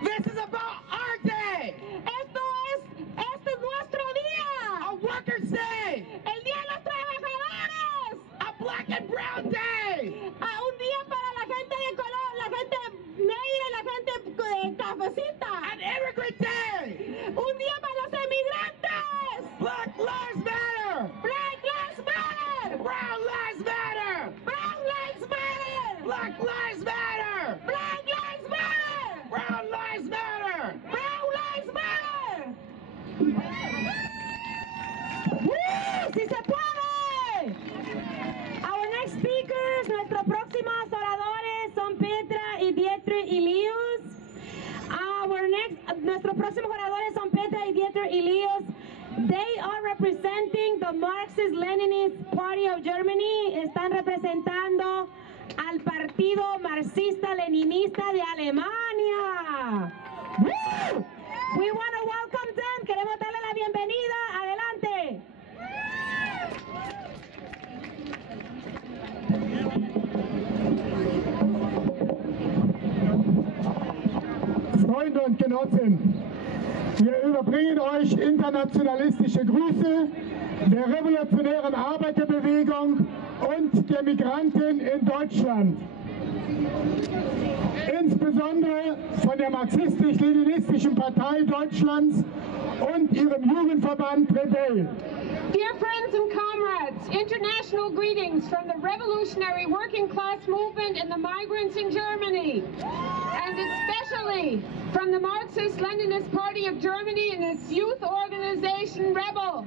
This is about our day. Este es nuestro día. A worker's day. El día de los trabajadores. A black and brown day. Un día para la gente de color, la gente negra y la gente cafecita. An immigrant day. Un día para los emigrantes. Black Lives Matter. Black Lives Matter. Brown Lives Matter. Brown Lives Matter. Black Lives Matter. Black Lives Matter. Brown Lives Matter. Brown Lives Matter. ¡Sí se puede! Our next speakers, nuestros próximos oradores son Petra y Dietrich Ilius. Nuestros próximos oradores son Petra y Dietrich Ilius. They are representing the Marxist-Leninist Party of Germany. Están representando al Partido Marxista-Leninista de Alemania. ¡Woo! We want to welcome them. Queremos darle la bienvenida. Adelante. Freunde und Genossen, wir überbringen euch internationalistische Grüße der revolutionären Arbeiterbewegung und der Migranten in Deutschland. Insbesondere von der Marxistisch-Leninistischen Partei Deutschlands und ihrem Jugendverband Rebell. Dear friends and comrades, international greetings from the revolutionary working class movement and the migrants in Germany, and especially from the Marxist-Leninist Party of Germany and its youth organization Rebel.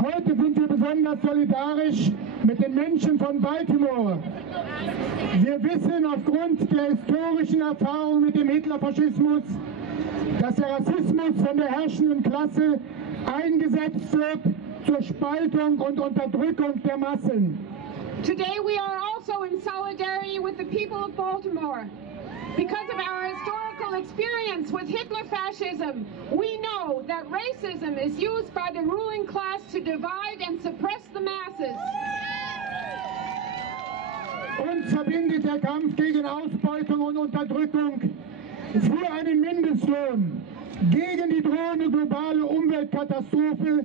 Heute sind wir besonders solidarisch mit den Menschen von Baltimore. Wir wissen aufgrund der historischen Erfahrung mit dem Hitlerfaschismus, dass der Rassismus von der herrschenden Klasse eingesetzt wird zur Spaltung und Unterdrückung der Massen. Today we are also in solidarity with the people of Baltimore. Because of our historical experience with Hitler fascism, we know that racism is used by the ruling class to divide and suppress the masses. Uns verbindet der Kampf gegen Ausbeutung und Unterdrückung, für einen Mindestlohn, gegen die drohende globale Umweltkatastrophe,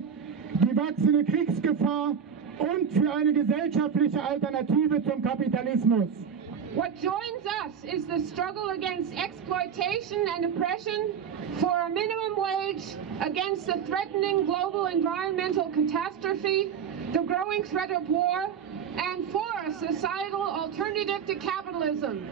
die wachsende Kriegsgefahr und für eine gesellschaftliche Alternative zum Kapitalismus. What joins us is the struggle against exploitation and oppression, for a minimum wage, against the threatening global environmental catastrophe, the growing threat of war, and for a societal alternative to capitalism.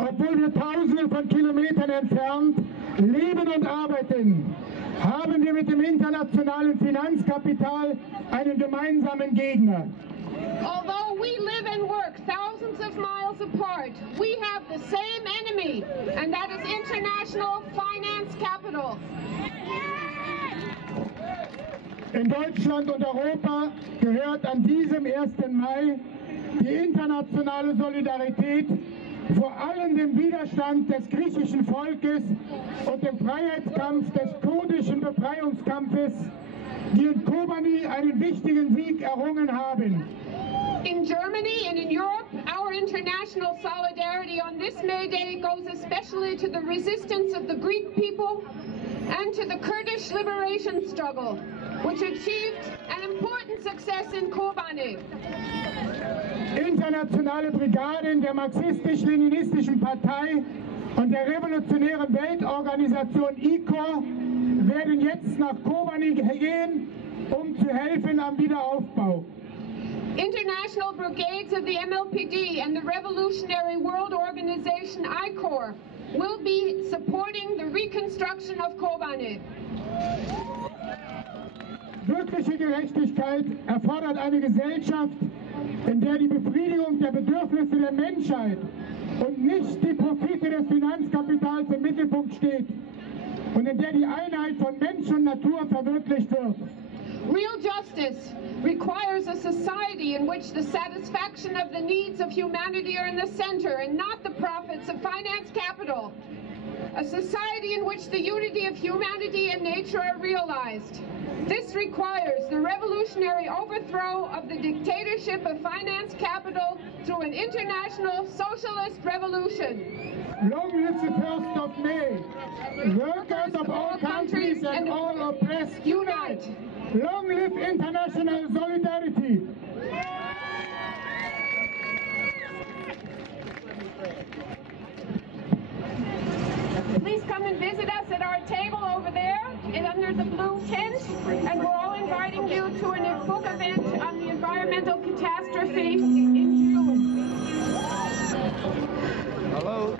Obwohl wir Tausende von Kilometern entfernt leben und arbeiten, haben wir mit dem internationalen Finanzkapital einen gemeinsamen Gegner. Although we live and work thousands of miles apart, we have the same enemy, and that is international finance capital. In Deutschland und Europa gehört an diesem 1. Mai die internationale Solidarität vor allem dem Widerstand des griechischen Volkes und dem Freiheitskampf des kurdischen Befreiungskampfes, die in Kobani einen wichtigen Sieg errungen haben. In Germany and in Europe, our international solidarity on this May Day goes especially to the resistance of the Greek people and to the Kurdish liberation struggle, which achieved an important success in Kobani. Internationale Brigaden der marxistisch-leninistischen Partei und der revolutionären Weltorganisation ICOR werden jetzt nach Kobani gehen, um zu helfen am Wiederaufbau. International brigades of the MLPD and the Revolutionary World Organization ICOR will be supporting the reconstruction of Kobani. Wirkliche Gerechtigkeit erfordert eine Gesellschaft, in der die Befriedigung der Bedürfnisse der Menschheit und nicht die Profite des Finanzkapitals im Mittelpunkt steht und in der die Einheit von Mensch und Natur verwirklicht wird. Real justice requires a society in which the satisfaction of the needs of humanity are in the center and not the profits of finance capital. A society in which the unity of humanity and nature are realized. This requires the revolutionary overthrow of the dictatorship of finance capital through an international socialist revolution. Long live the 1st of May. Workers of all countries and all oppressed unite. Long live international solidarity. Please come and visit us at our table over there and under the blue tent, and we're all inviting you to a book event on the environmental catastrophe in June. Hello?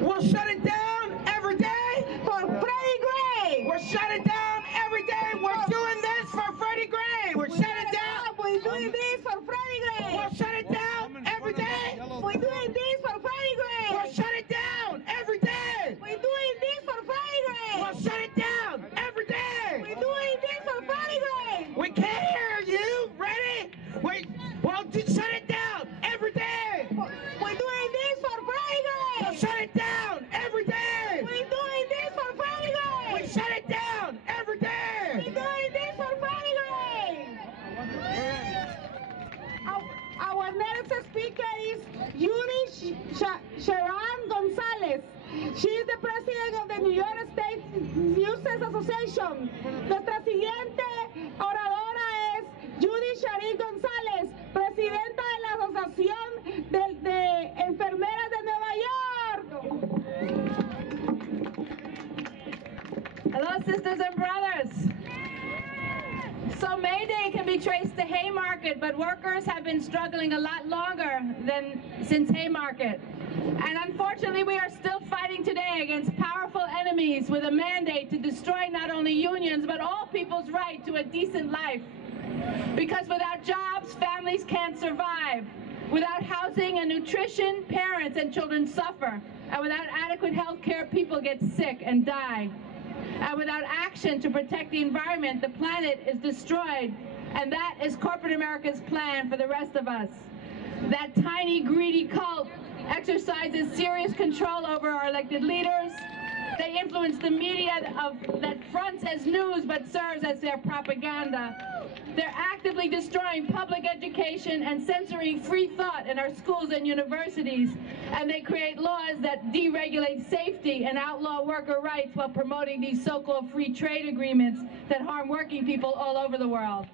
We'll shut it down every day for Freddie Gray. We'll shut it down every day. We're doing this for Freddie Gray. We're shutting it down. We're doing this for Freddie Gray. We'll shut it down every day. We're doing this for Freddie Gray. We'll shut it down every day. We're doing this for Freddie Gray. We'll shut it down every day. We're doing this for Freddie Gray. We can't hear you. Ready? We'll shut it down every day. We're doing this for Freddie Gray. We'll shut it down every day. We're doing this for Freddie Gray. We shut it down every day. We're doing this for Freddie Gray. Our next speaker is Judy Sharon Gonzalez. She is the president of the New York State Nurses Association. Nuestra siguiente oradora es Judy Sharon González, presidenta de la Asociación de Enfermeras de Nueva York. Hello, sisters and brothers. So May Day can be traced to Haymarket, but workers have been struggling a lot longer than since Haymarket. And unfortunately, we are still fighting today against powerful enemies with a mandate to destroy not only unions, but all people's right to a decent life. Because without jobs, families can't survive. Without housing and nutrition, parents and children suffer. And without adequate health care, people get sick and die. And without action to protect the environment, the planet is destroyed. And that is corporate America's plan for the rest of us. That tiny, greedy cult exercises serious control over our elected leaders. They influence the media that fronts as news but serves as their propaganda. They're actively destroying public education and censoring free thought in our schools and universities. And they create laws that deregulate safety and outlaw worker rights while promoting these so-called free trade agreements that harm working people all over the world.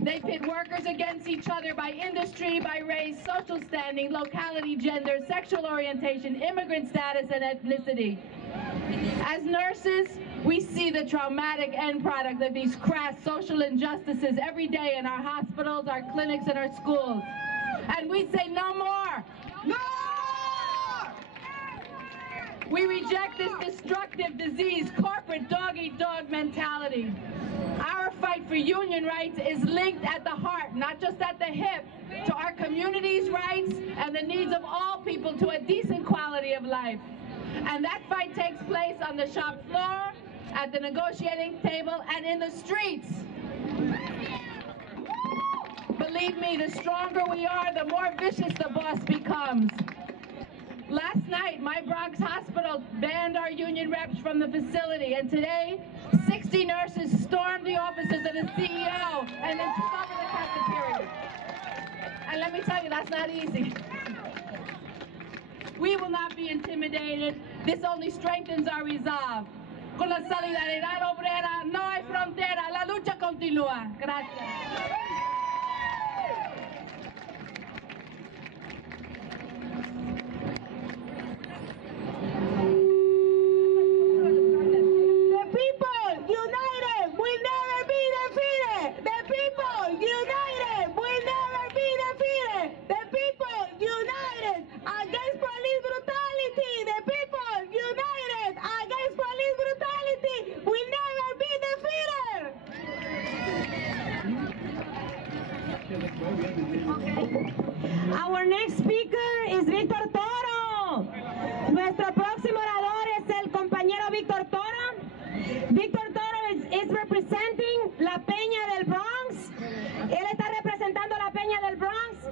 They pit workers against each other by industry, by race, social standing, locality, gender, sexual orientation, immigrant status, and ethnicity. As nurses, we see the traumatic end product of these crass social injustices every day in our hospitals, our clinics, and our schools. And we say no more. No more! We reject this destructive disease, corporate dog-eat-dog mentality. Our fight for union rights is linked at the heart, not just at the hip, to our community's rights and the needs of all people to a decent quality of life. And that fight takes place on the shop floor, at the negotiating table, and in the streets. Believe me, the stronger we are, the more vicious the boss becomes. Last night, my Bronx hospital banned our union reps from the facility, and today, 60 nurses stormed the offices of the CEO and then took over the cafeteria. And let me tell you, that's not easy. We will not be intimidated. This only strengthens our resolve. Con la solidaridad obrera no hay frontera. La lucha continúa. Gracias. Our next speaker is Víctor Toro. Nuestro próximo orador es el compañero Víctor Toro. Víctor Toro is representing La Peña del Bronx. Él está representando La Peña del Bronx,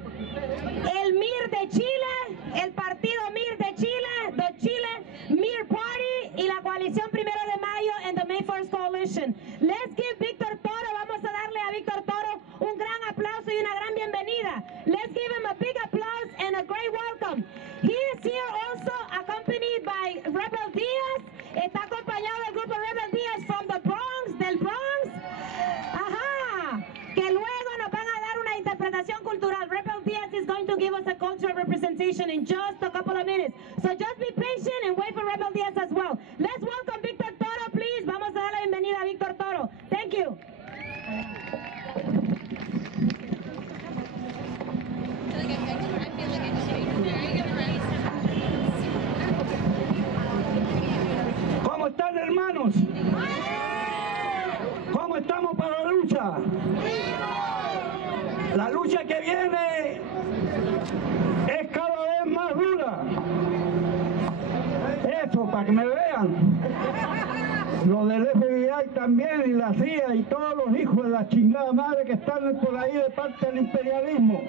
el MIR de Chile, el partido MIR de Chile, the Chile MIR Party y la coalición Primero de Mayo and the May 1st Coalition. Let's give Víctor Toro, vamos a darle a Víctor Toro un gran aplauso y una gran bienvenida. Let's give him a big applause and a great welcome. He is here also accompanied by Rebel Diaz. Está acompañado del grupo Rebel Diaz from the Bronx, del Bronx. Ajá, que luego nos van a dar una interpretación cultural. Rebel Diaz is going to give us a cultural representation in just a couple of minutes. So just be patient and wait for Rebel Diaz as well. Let's welcome Víctor Toro, please. Vamos a dar la bienvenida a Víctor Toro. Thank you. ¿Cómo están, hermanos? ¿Cómo estamos para la lucha? La lucha que viene es cada vez más dura. Eso, para que me vean. Los del FBI también, y la CIA, y todos los hijos de la chingada madre que están por ahí de parte del imperialismo.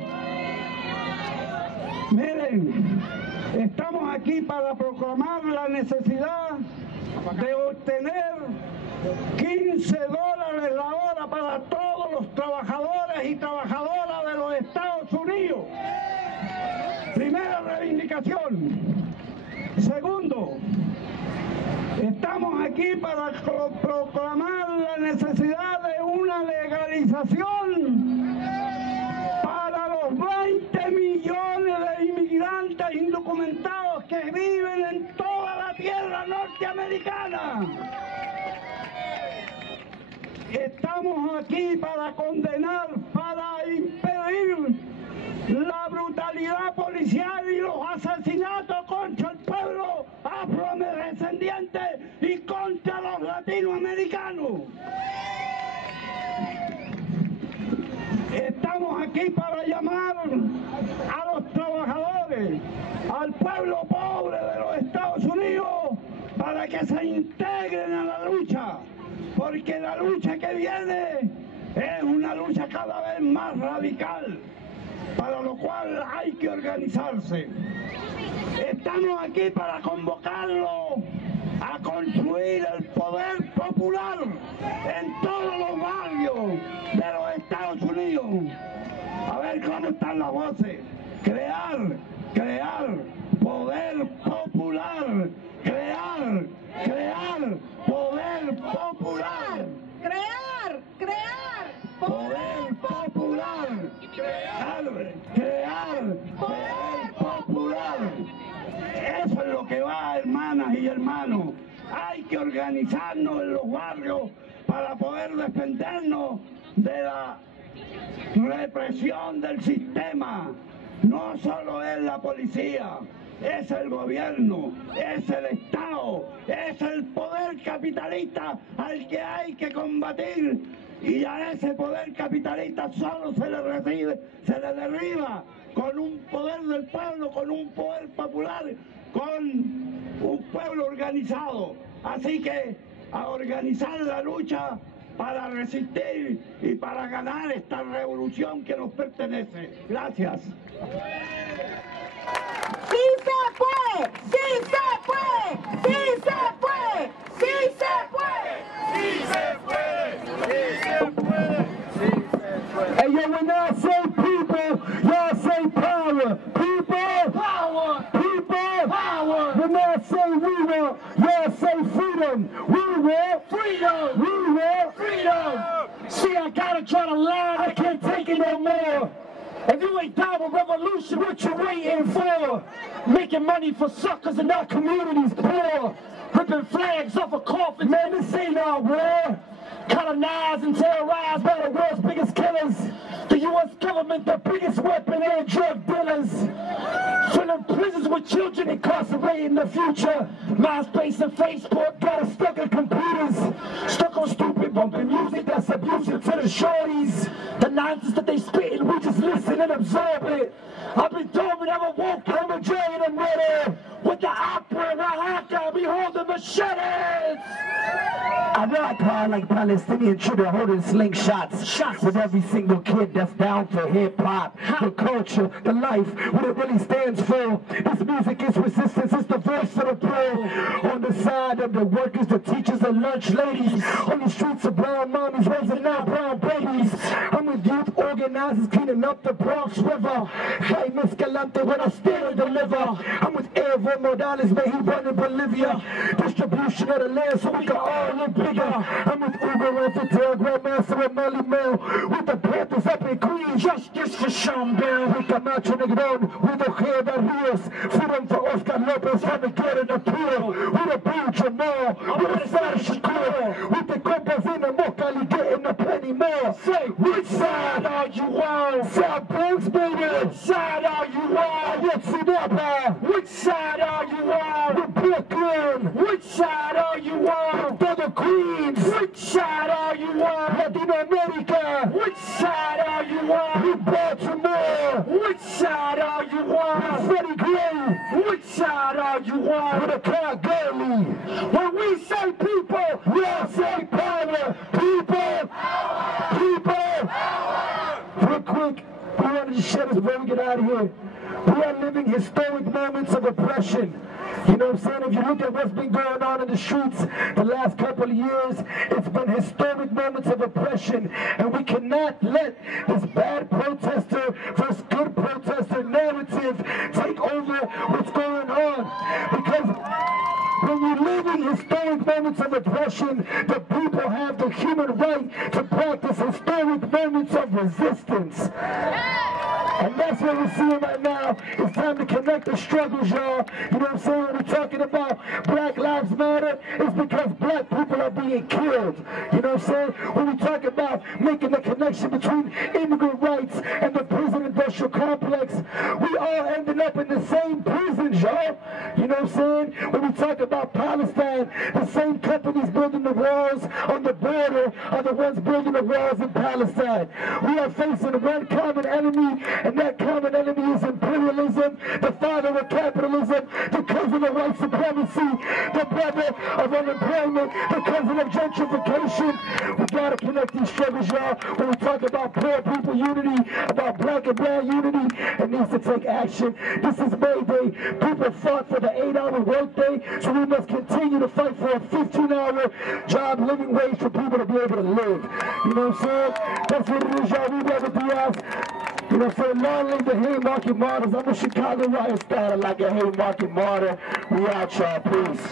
Miren, estamos aquí para proclamar la necesidad de obtener $15 la hora para todos los trabajadores y trabajadoras de los Estados Unidos. Primera reivindicación. Segundo, estamos aquí para proclamar la necesidad de una legalización para los 20 millones de inmigrantes indocumentados que viven en toda la tierra norteamericana. Estamos aquí para condenar, para impedir la brutalidad policial y los asesinatos contra el pueblo afrodescendiente y contra los latinoamericanos. Estamos aquí para llamar a los trabajadores, al pueblo pobre de los Estados Unidos, para que se integren a la lucha, porque la lucha que viene es una lucha cada vez más radical, para lo cual hay que organizarse. Estamos aquí para convocarlo a construir el poder popular en todos los barrios de los Estados Unidos. A ver cómo están las voces. Crear poder popular. Crear poder popular. Crear Poder popular. Crear poder popular. Eso es lo que va, hermanas y hermanos. hay que organizarnos en los barrios para poder defendernos de la represión del sistema. No solo es la policía, es el gobierno, es el Estado, es el poder capitalista al que hay que combatir, y a ese poder capitalista solo se le derriba con un poder del pueblo, con un poder popular, con un pueblo organizado. Así que a organizar la lucha para resistir y para ganar esta revolución que nos pertenece. Gracias. ¡Sí se puede! ¡Sí se puede! ¡Sí se puede! ¡Sí se puede! ¡Sí se puede! ¡Sí se puede! ¡Sí se puede! Hey, yo, when y'all say people, y'all say power. People, power. People, power. When y'all say we will, y'all say freedom. We will, freedom. We will, freedom. See, I gotta draw the line. I can't take it no more. If you ain't down with revolution, what you waiting for? Making money for suckers in our communities poor. Ripping flags off of coffins, man, this ain't our war. Colonized and terrorized by the world's biggest killers. The U.S. government, the biggest weapon and drug dealers. Filling prisons with children incarcerated in the future. MySpace and Facebook got us stuck in computers. Stuck on stupid bumping music that's abusive to the shorties. The nonsense that they spitting, we just listen and absorb it. I've been dormant, never woke, I'm enjoying them ready. With the opera and Oaxaca, behold the machetes. I rock hard like Palestinian children holding slingshots with every single kid that's down for hip-hop. The culture, the life, what it really stands for. This music is resistance, it's the voice of the poor. On the side of the workers, the teachers, the lunch ladies. On the streets of brown mommies raising our brown babies. I'm with youth organizers cleaning up the Bronx River. Hey, Miss Galante, when I still and deliver. I'm with Evo Morales, may he run in Bolivia. Distribution of the land so we can all live bigger. I'm with Uber and Fidel, Grandmaster and Melly Mel. With the Panthers up in Queens, justice for Sean Bell. With Camacho Negron, with Ojeda Rios. Freedom for Oscar Lopez, had to get an appeal. With the Blue Jamal, with the Sada Shakur. With the Copas in the Mocali, getting a penny more. Say, which side are you on? South Bronx, baby. Which side are you on? AYOTZINAPA. Which side are you on? With Brooklyn. Which side are you on? With the Queens. Which side are you on? Latin America. Which side are you on? With Baltimore. Which side are you on? With Freddie Gray. Which side are you on? With a car girly. When we say people, we all say power. People. Power. People. Power. Real quick, we wanted to share this before we get out of here. We are living historic moments of oppression. You know what I'm saying? If you look at what's been going on in the streets the last couple of years, it's been historic moments of oppression. And we cannot let this bad protester versus good protester narrative take over what's going on. Because when you're living historic moments of oppression, the people have the human right to practice historic moments of resistance. And that's what we're seeing right now. It's time to connect the struggles, y'all. You know what I'm saying? When we're talking about Black Lives Matter, it's because black people are being killed. You know what I'm saying? When we talk about making the connection between immigrant rights and the prison industrial complex, we all ending up in the same prisons, y'all. You know what I'm saying? When we talk about Palestine, the same companies building the walls on the border are the ones building the walls in Palestine. We are facing one common enemy, and that common enemy is imperialism, the father of capitalism, the cousin of white supremacy, the brother of unemployment, the cousin of gentrification. We gotta connect these struggles, y'all. When we talk about poor people unity, about black and brown unity, it needs to take action. This is May Day. People fought for the 8-hour workday, so we must continue to fight for a 15-hour job living wage for people to be able to live. You know what I'm saying? That's what it is, y'all. We never Diaz. You know what I'm saying? Long live the Haymarket Martyrs. I'm a Chicago riot starter like a Haymarket Martyr. We out, y'all. Peace.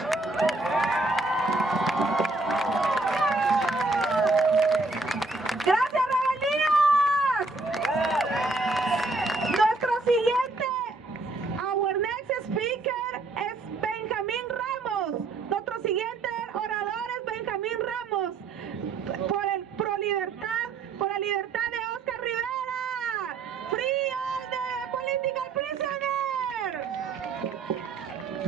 ¡Gracias, rebeldías! Nuestro siguiente, our next speaker es Benjamín Ramos. Nuestro siguiente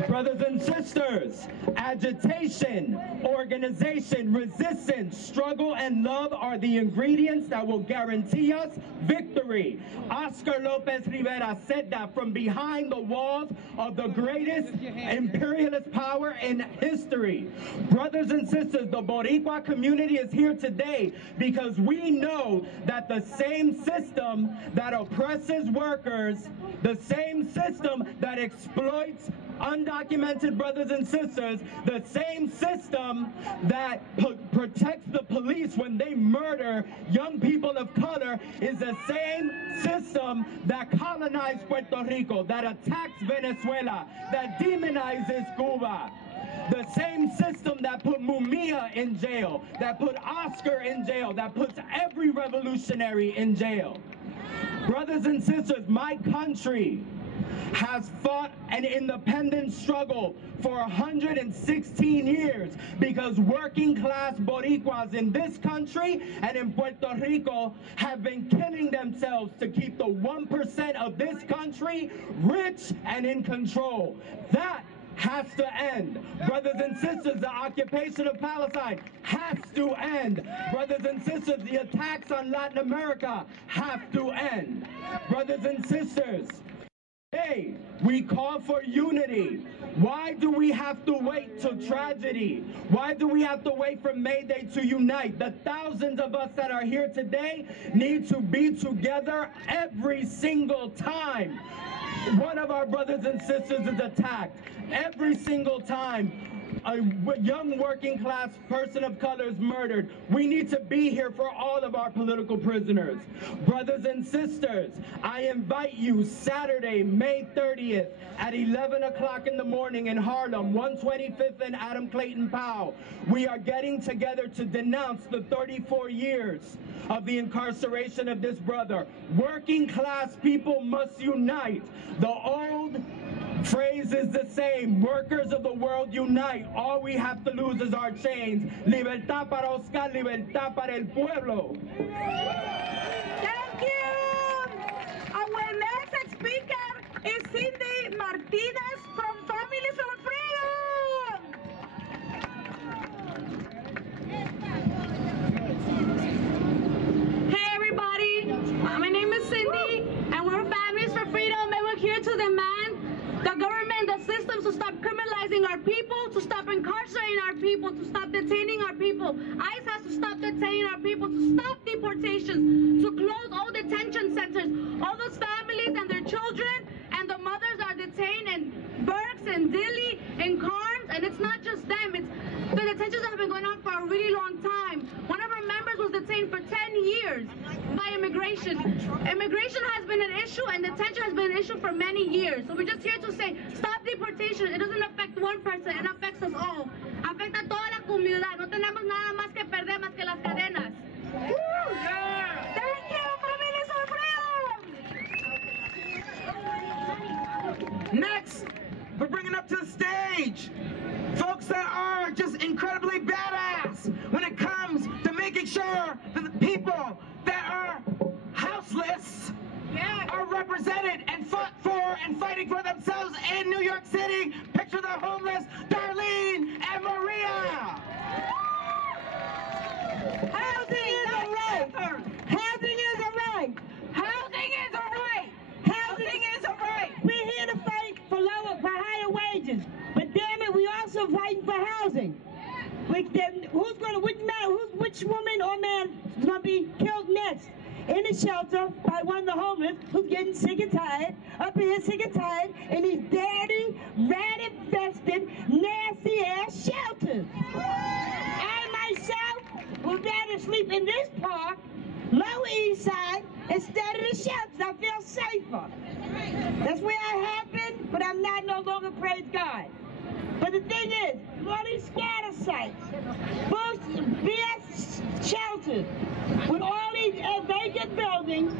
Brothers and sisters, agitation, organization, resistance, struggle, and love are the ingredients that will guarantee us victory. Oscar Lopez Rivera said that from behind the walls of the greatest imperialist power in history. Brothers and sisters, the Boricua community is here today because we know that the same system that oppresses workers, the same system that exploits undocumented brothers and sisters, the same system that protects the police when they murder young people of color is the same system that colonized Puerto Rico, that attacks Venezuela, that demonizes Cuba. The same system that put Mumia in jail, that put Oscar in jail, that puts every revolutionary in jail. Brothers and sisters, my country has fought an independence struggle for 116 years because working class Boricuas in this country and in Puerto Rico have been killing themselves to keep the 1% of this country rich and in control. That has to end. Brothers and sisters, the occupation of Palestine has to end. Brothers and sisters, the attacks on Latin America have to end. Brothers and sisters, hey, we call for unity. Why do we have to wait till tragedy? Why do we have to wait for May Day to unite? The thousands of us that are here today need to be together every single time one of our brothers and sisters is attacked. Every single time a young working class person of color is murdered, we need to be here for all of our political prisoners. Brothers and sisters, I invite you Saturday, May 30th at 11 o'clock in the morning in Harlem, 125th and Adam Clayton Powell. We are getting together to denounce the 34 years of the incarceration of this brother. Working class people must unite. The old phrase is the same. Workers of the world unite. All we have to lose is our chains. Libertad para Oscar, libertad para el pueblo. Thank you. Our next speaker is Cindy Martinez from Families for Freedom. Hey everybody, my name is Cindy and we're Families for Freedom and we're here to demand the government, the systems to stop criminalizing our people, to stop incarcerating our people, to stop detaining our people. ICE has to stop detaining our people, to stop deportations, to close all detention centers. All those families and their children and the mothers are detained in Berks and Dilley and Carms, and it's not just them. It's the detentions have been going on for a really long time. One of our members was detained for 10 years by immigration. Immigration has been an issue and detention has been an issue for many years. So we're just here to say, stop deportation. It doesn't affect one person, it affects us all. Afecta a toda la comunidad. No tenemos nada más que perder más que las cadenas. Thank you, Families for Freedom. Next, we're bringing up to the stage folks that are just incredibly badass when it comes to making sure that the people that are houseless are represented and fought for and fighting for themselves in New York City. Picture the homeless, Darlene and Maria. Housing is a right. Housing is a right. Housing is a right. Housing is a right. We're here to fight for higher wages, but damn it, we also fighting for housing. Which woman or man is going to be killed next? In a shelter by one of the homeless who's getting sick and tired, up in here sick and tired, in these dirty, rat-infested, nasty-ass shelters. I myself would rather sleep in this park, Lower East Side, instead of the shelters. I feel safer. That's where I have been, but I'm not no longer, praise God. But the thing is, all these scatter sites, BS shelters, with all these vacant buildings,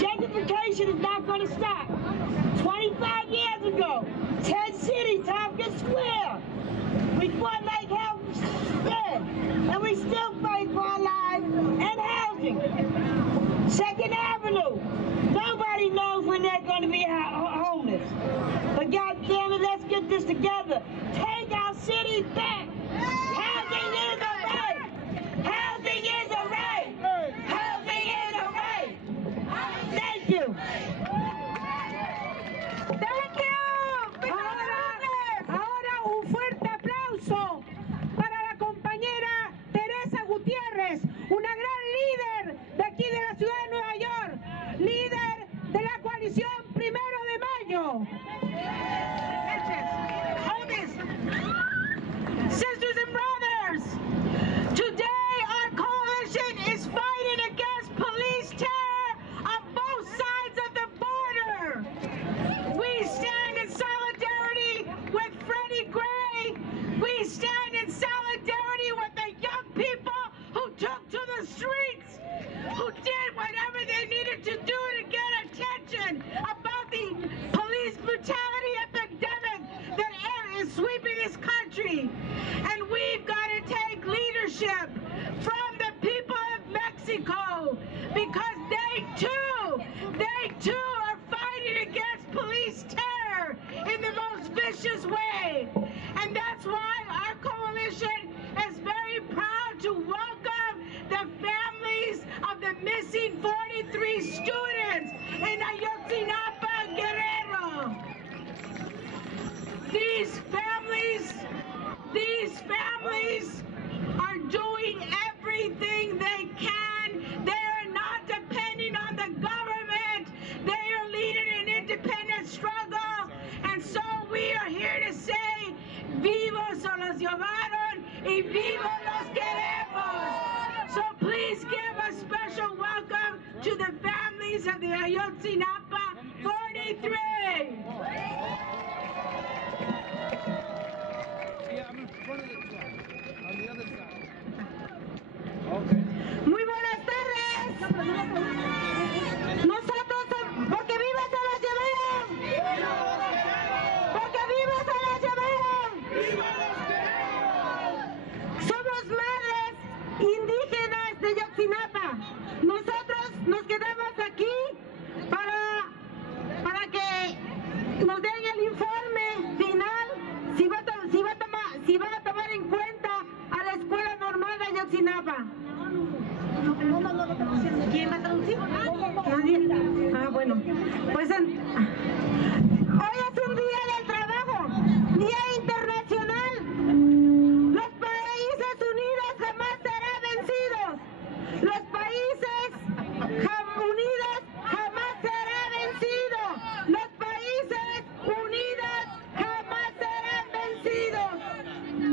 gentrification is not going to stop. 25 years ago, 10 cities, Tompkins Square, we fought like hell then, and we still fight for our lives and housing. 2nd Avenue, nobody knows when they're going to be homeless. But God damn it, let's get this together. together. Take our city back. Housing is a right. Housing is a right. Housing is a right. Thank you. Thank you. Ahora un fuerte aplauso para la compañera Teresa Gutiérrez, una gran líder de aquí de la ciudad de Nueva York, líder de la coalición Primero de Mayo. Sisters and brothers, today our coalition is fighting against police terror on both sides of the border. We stand in solidarity with Freddie Gray. We stand in solidarity with the young people who took to the streets, who did whatever they needed to do to get attention about the police brutality epidemic that is sweeping this country. And we've got to take leadership from the people of Mexico, because they too are fighting against police terror in the most vicious way. And that's why our coalition is very proud to welcome the families of the missing 43 students in Ayotzinapa, Guerrero. These families are doing everything they can. They are not depending on the government. They are leading an independent struggle. And so we are here to say, vivos se los llevaron y vivos los queremos. So please give a special welcome to the families of the Ayotzinapa 43. Muy buenas tardes. Nosotros, porque vivos se los llevaron. Porque vivos se los llevaron. Somos madres indígenas de Ayotzinapa. Nosotros nos quedamos aquí para que nos den el informe final si van a tomar en cuenta a la Escuela Normal de Ayotzinapa. ¿Quién va a traducir? Ah, bueno. Pues hoy es un día del trabajo, Día Internacional. Los países unidos jamás serán vencidos. Los países unidos jamás serán vencidos. Los países unidos jamás serán vencidos.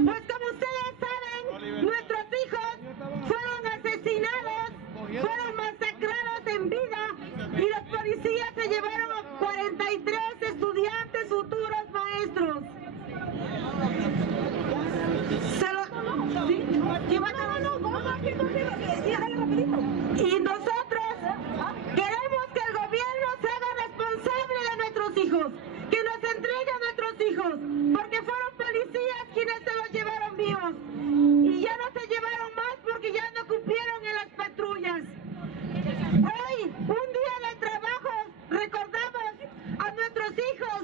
Pues como ustedes saben, nuestros hijos fueron asesinados, fueron masacrados en vida, y los policías se llevaron a 43 estudiantes futuros maestros. Y nosotros queremos que el gobierno se haga responsable de nuestros hijos, que nos entregue a nuestros hijos, porque fueron policías quienes se los llevaron vivos. Y ya no se llevaron más porque ya no cumplieron en las patrullas. Hoy, un día de trabajo, recordamos a nuestros hijos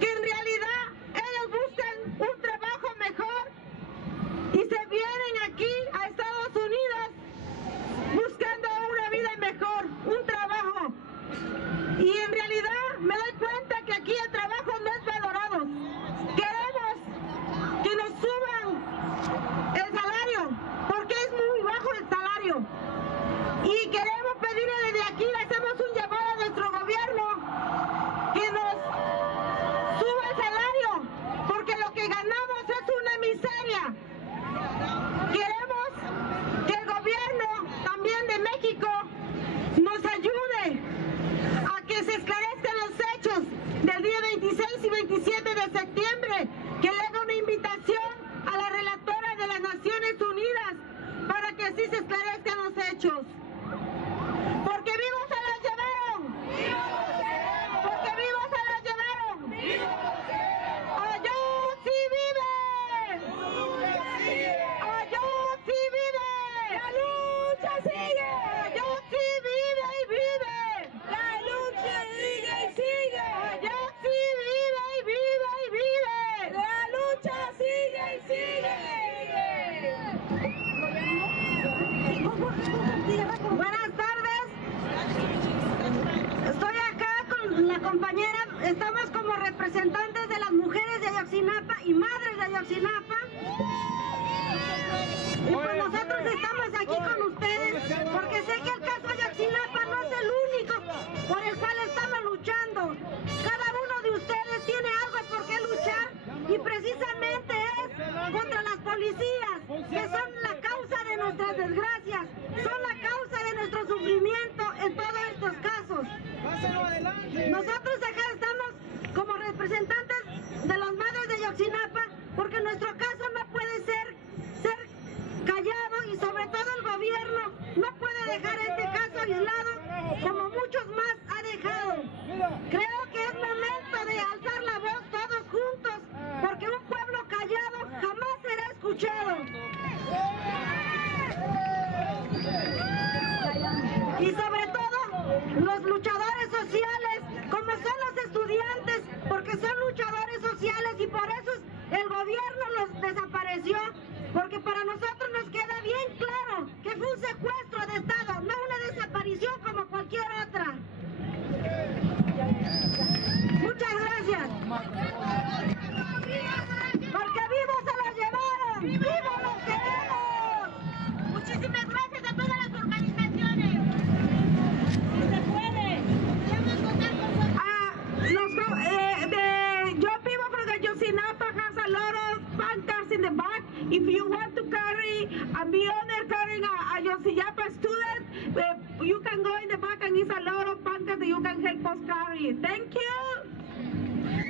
que en realidad ellos buscan un trabajo mejor y se vienen aquí a Estados Unidos buscando una vida mejor, un trabajo. Y en realidad me doy cuenta que aquí el trabajo no es valorado. Queremos que nos suban el salario, porque es muy bajo el salario. Y queremos pedirle desde aquí, le hacemos un llamado a nuestro gobierno que nos suba el salario, porque lo que ganamos es una miseria. Queremos que el gobierno también de México nos ayude a que se esclarezcan los hechos del día 26 y 27 de septiembre, que le haga una invitación a la relatora de las Naciones Unidas para que así se esclarezcan los hechos. Porque vivos se los llevaron. Porque vivos se los llevaron. ¡Ayotzi vive! ¡Ayotzi vive! ¡La lucha sigue! ¡Ayotzi vive y vive! ¡La lucha sigue y sigue! ¡Ayotzi vive y vive y vive! representantes de las mujeres de Ayotzinapa y madres de Ayotzinapa. Y pues nosotros estamos aquí con ustedes porque sé que el caso Ayotzinapa no es el único por el cual estamos luchando. Cada uno de ustedes tiene algo por qué luchar y precisamente es contra las policías, que son la causa de nuestras desgracias, son la causa de nuestro sufrimiento en todos estos casos. Nosotros acá estamos como representantes de las madres de Ayotzinapa porque nuestro caso no puede ser callado y sobre todo el gobierno no puede dejar este caso aislado como muchos más ha dejado. Creo que es momento de alzar la voz todos juntos porque un pueblo callado jamás será escuchado. Y sobre todo los luchadores sociales, como son los estudiantes, porque son luchadores sociales y por eso el gobierno los desapareció, porque para nosotros nos queda bien claro que fue un secuestro de Estado, no una desaparición como cualquier otra. Muchas gracias. Porque vivos se los llevaron, vivos los queremos. Muchísimas gracias a todas las organizaciones. Se puede. Yo vivo from Ayotzinapa, has a lot of pancards in the back. If you want to carry and be honored carrying a Ayotzinapa student, you can go in the back and it's a lot of pancards that you can help us carry. Thank you.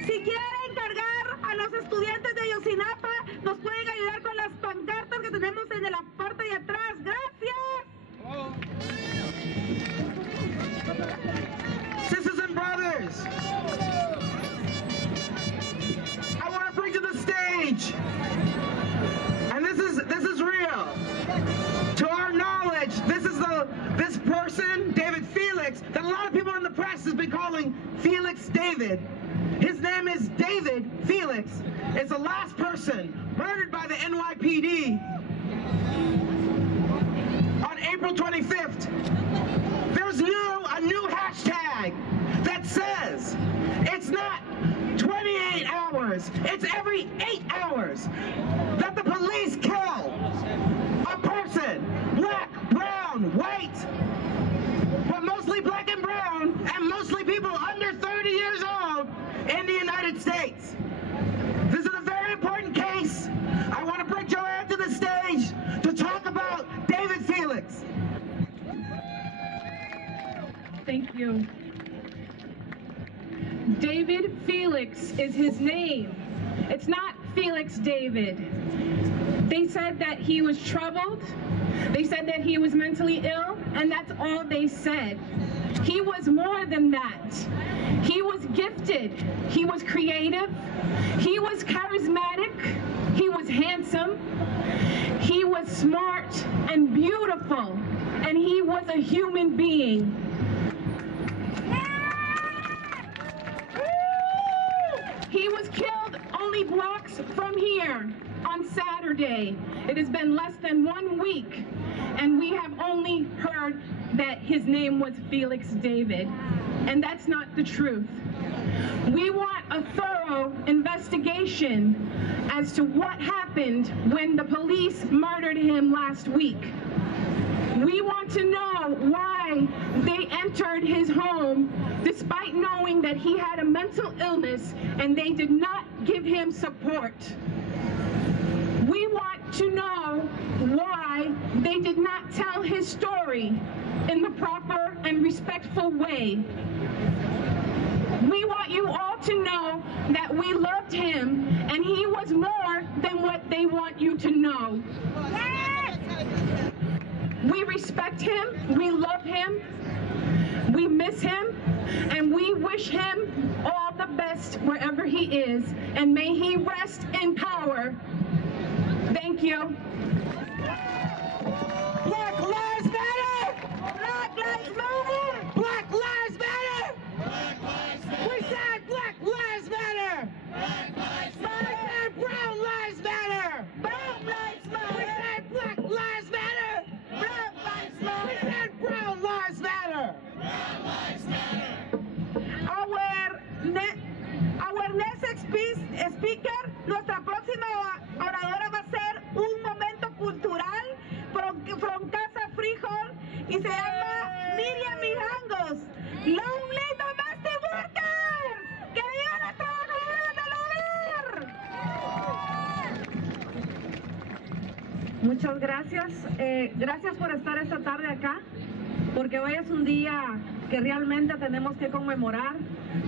Si quieren cargar a los estudiantes de Ayotzinapa, nos pueden ayudar con las pancartas que tenemos en la parte de atrás. Gracias. Sisters and brothers, I want to bring to the stage, and this is real. To our knowledge, this person, David Felix, that a lot of people in the press has been calling Felix David. His name is David Felix. It's the last person murdered by the NYPD on April 25th. There's a new hashtag that says it's not 28 hours, it's every 8 hours that the police kill a person, black, brown, white, but mostly black and brown, and mostly people under 30 years old in the United States. This is a very important case. I want to bring Joanne to the stage to talk about David Felix. Thank you. David Felix is his name. It's not Felix David. They said that he was troubled. They said that he was mentally ill, and that's all they said. He was more than that. He was gifted. He was creative. He was charismatic. He was handsome. He was smart and beautiful. And he was a human being. He was killed only blocks from here on Saturday. It has been less than 1 week, and we have only heard that his name was Felix David, and that's not the truth. We want a thorough investigation as to what happened when the police murdered him last week. We want to know why they entered his home despite knowing that he had a mental illness and they did not give him support. We want to know why they did not tell his story in the proper and respectful way. We want you all to know that we loved him and he was more than what they want you to know. We respect him, we love him, we miss him, and we wish him all the best wherever he is, and may he rest in power. Thank you. Black Lives Matter! Black Lives Matter! Black Lives Matter! Black Lives Matter! We said Black Lives Matter! Black Lives Matter! We said Brown Lives Matter! Brown Lives Matter! We said Black Lives Matter! Black Lives Matter! We said Brown Lives Matter! Brown Lives Matter! Our Muchas gracias. Gracias por estar esta tarde acá, porque hoy es un día que realmente tenemos que conmemorar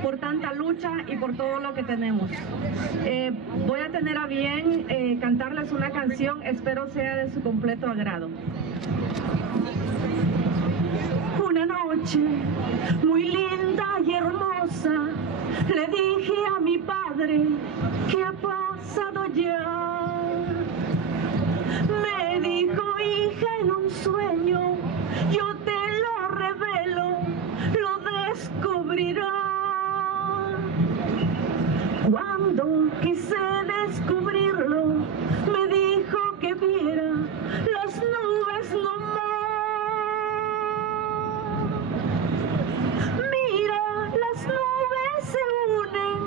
por tanta lucha y por todo lo que tenemos. Voy a tener a bien cantarles una canción, espero sea de su completo agrado. Una noche muy linda y hermosa, le dije a mi padre que ha pasado ya. Me dijo, hija, en un sueño, yo te lo revelo, lo descubrirás. Cuando quise descubrirlo, me dijo que viera las nubes nomás. Mira, las nubes se unen,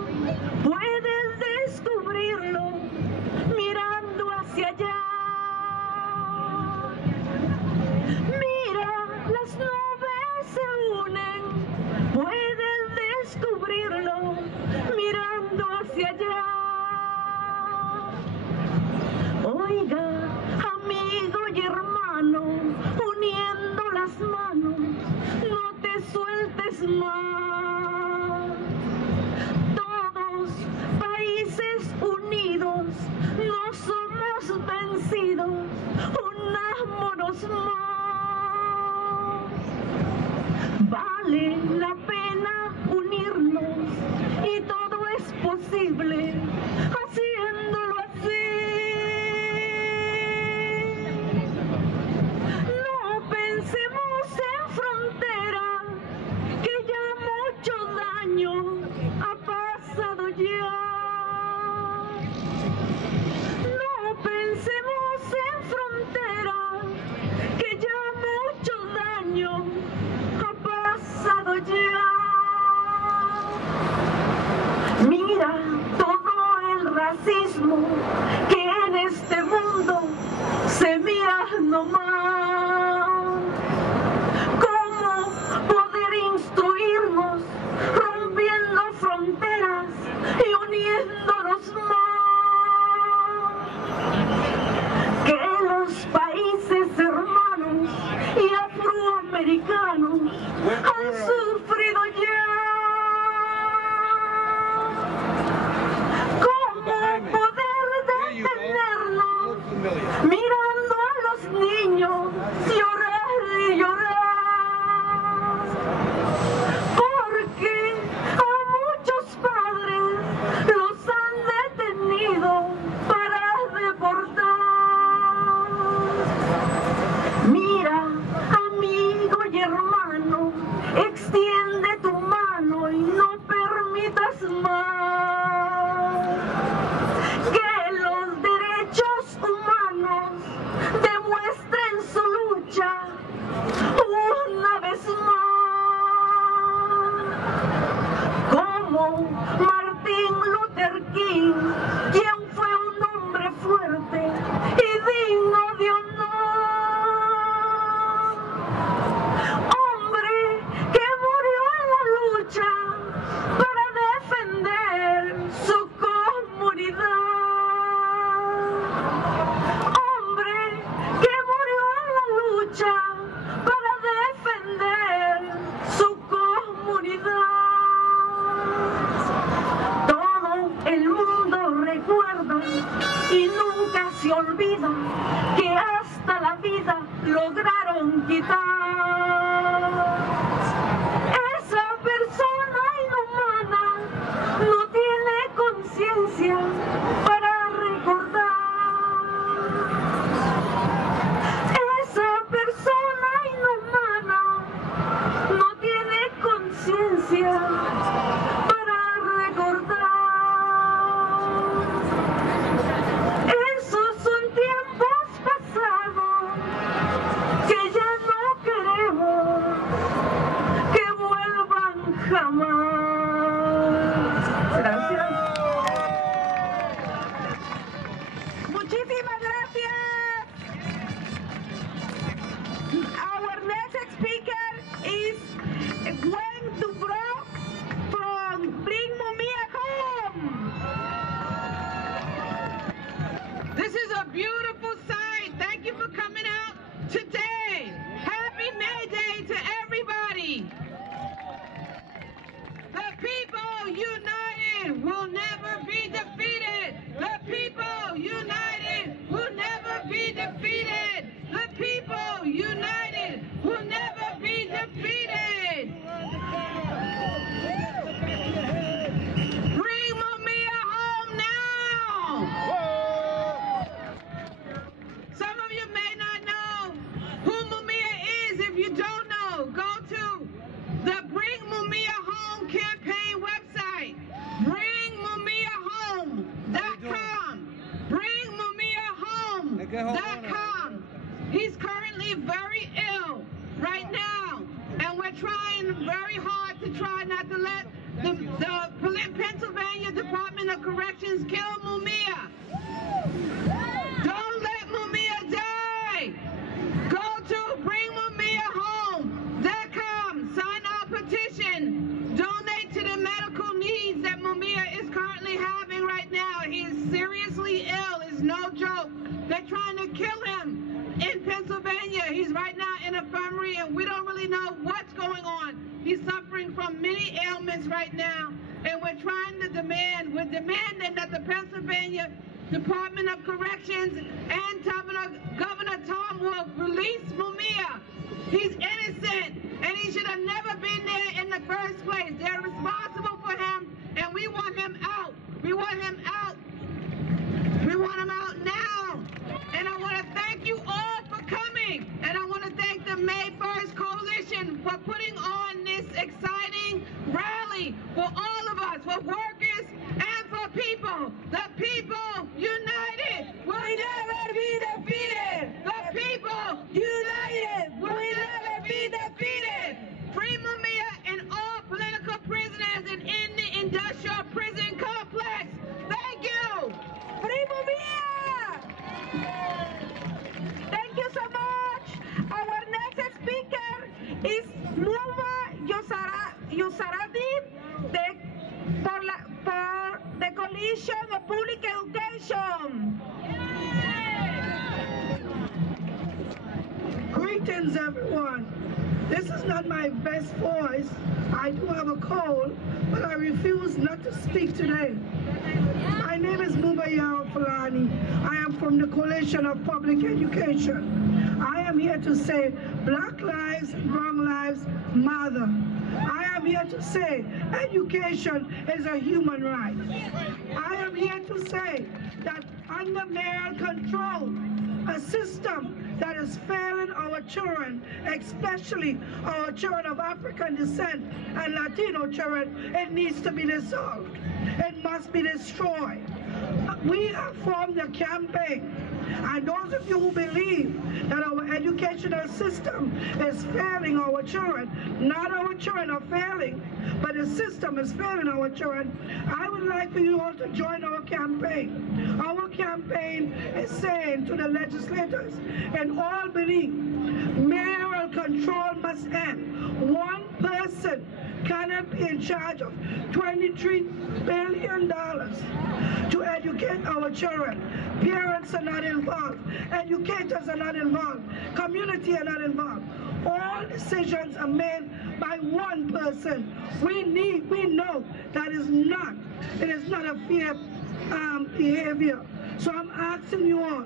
puedes descubrirlo mirando hacia allá. Mira, las nubes se unen, puedes descubrirlo mirando hacia allá. Oiga, amigo y hermano, uniendo las manos, no te sueltes más. Todos países unidos, no somos vencidos, unámonos más. Vale la pena unirnos y todo es posible haciéndolo así. No pensemos en frontera, que ya mucho daño ha pasado ya. No pensemos en frontera, que ya mucho daño ha pasado ya. Mira todo el racismo que en este mundo se mira nomás. ¿Cómo poder instruirnos rompiendo fronteras y uniéndonos más? Que los países hermanos y afroamericanos han sufrido ya. ¿Cómo poder detenernos mirando a los niños llorar y llorar? Porque a muchos padres los han detenido para deportar. Mira, amigo y hermano, extiende tu mano y no permitas más que los derechos humanos demuestren su lucha una vez más. Como Martin Luther King, quien fue un hombre fuerte y digno de honor. Hombre que murió en la lucha para defender su comunidad. Hombre que murió en la lucha para defender su comunidad. Todo el mundo recuerda y nunca se olvida que hasta la vida lograron quitar. Esa persona inhumana no tiene conciencia para recordar. Esa persona inhumana no tiene conciencia para recordar. Esos son tiempos pasados que ya no queremos que vuelvan jamás. Gracias. DEPORTATIONS.com. He's currently very ill right now, and we're trying very hard to try not to let the Pennsylvania Department of Corrections kill Mumia. Don't let Mumia die. Go to Bring Mumia Home.com. Sign our petition. Donate to the medical needs that Mumia is currently having right now. He is seriously ill. It's no joke. They're trying to kill him in Pennsylvania. He's right now in infirmary, and we don't really know what's going on. He's suffering from many ailments right now, and we're demanding that the Pennsylvania Department of Corrections and Governor Tom Wolf release Mumia. He's innocent, and he should have never been there in the first place. They're responsible for him, and we want him out. We want him out. We want him out now. And I want to thank you all for coming. And I want to thank the May 1st Coalition for putting on this exciting rally for all of us, for workers and for people. The people united will never be defeated. The people united will never be defeated. Free Mumia and all political prisoners and in the industrial prison complex. Thank you. Free Mumia. Thank you so much. Our next speaker is Mumia Yusarati for the Coalition of Public Education. Greetings, everyone. This is not my best voice. I do have a cold, but I refuse not to speak today. My name is Mumia Fulani. I am from the Coalition of Public Education. I am here to say Black lives, brown lives matter. I am here to say education is a human right. I am here to say that under mayoral control, a system that is failing our children, especially our children of African descent and Latino children, it needs to be dissolved. It must be destroyed. We have formed a campaign, and those of you who believe that our educational system is failing our children, not our children are failing, but the system is failing our children, I would like for you all to join our campaign. Our campaign is saying to the legislators and all believe mayoral control must end. One person cannot be in charge of $23 billion to educate our children. Parents are not involved. Educators are not involved. Community are not involved. All decisions are made by one person. We know that it is not a fair behavior. So I'm asking you all,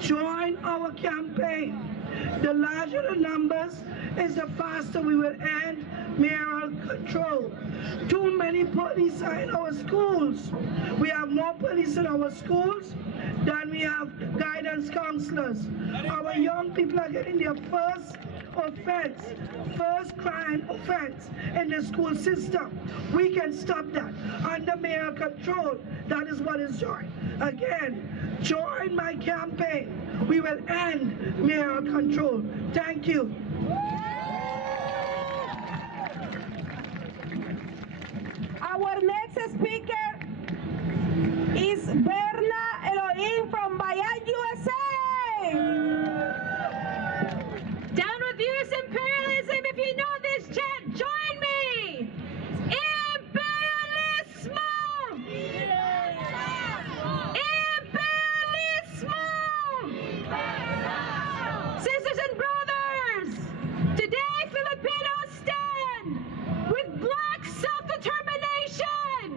join our campaign. The larger the numbers is the faster we will end mayoral control. Too many police are in our schools. We have more police in our schools than we have guidance counselors. Our young people are getting their first crime offense in the school system. We can stop that under mayoral control. That is what is joined. Again, join my campaign. We will end mayoral control. Thank you. Our next speaker is Berna Elohim from Bayan, USA. Down with U.S. imperialism. If you know this chant, join me. Imperialismo! Imperialismo! Sisters and brothers, today Filipinos stand with black self-determination.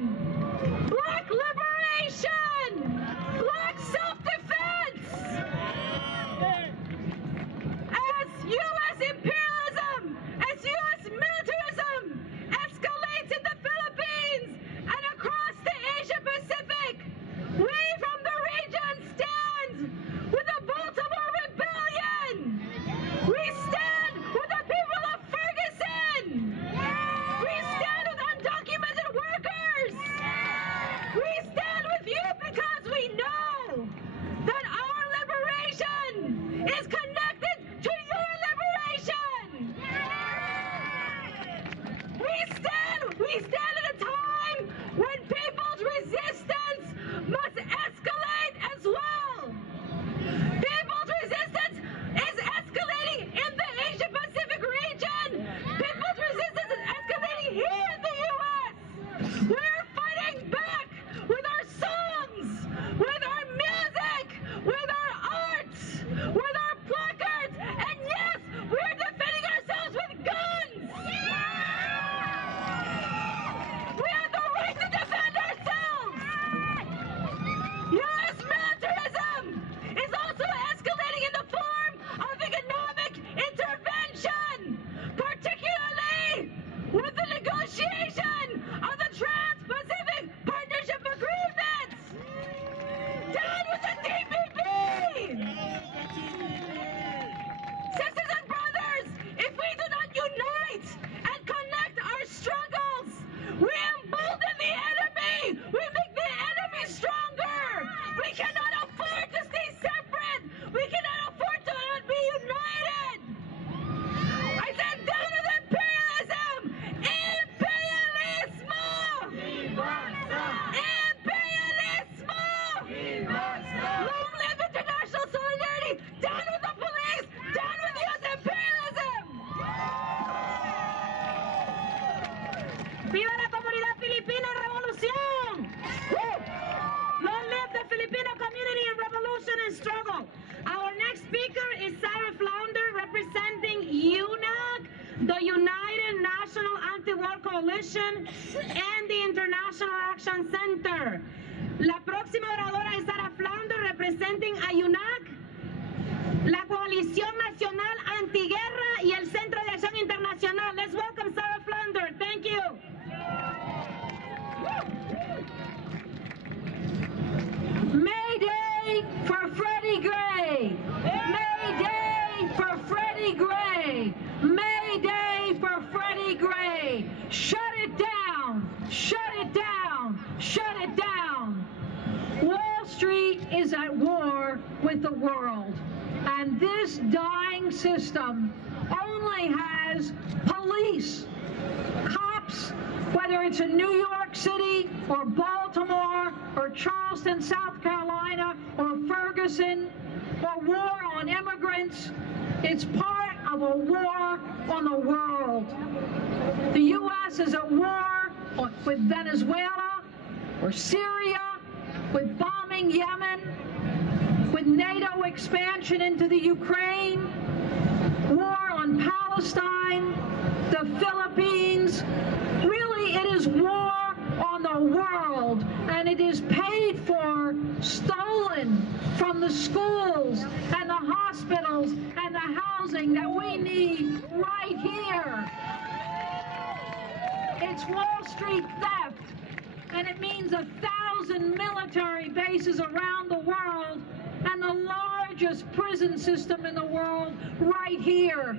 Foundation and the International Action Center. La próxima oradora es Sarah Flounder, representing a UNAC, la Coalición Nacional Antiguerra y el Centro de Acción Internacional. Let's welcome Sarah Flounder. Thank you. Mayday for Freddie Gray. Mayday for Freddie Gray. Mayday for Freddie Gray. Shut it down. Shut it down. Shut it down. Wall Street is at war with the world. And this dying system only has police, cops, whether it's in New York City or Baltimore or Charleston, South Carolina or Ferguson, or war on immigrants. It's part of a war on the world. The U.S. is at war with Venezuela or Syria, with bombing Yemen, with NATO expansion into the Ukraine, war on Palestine, the Philippines. Really, it is war on the world, and it is paid for, stolen from the schools and the hospitals and the housing that we need right here. It's Wall Street theft, and it means 1,000 military bases around the world and the largest prison system in the world right here.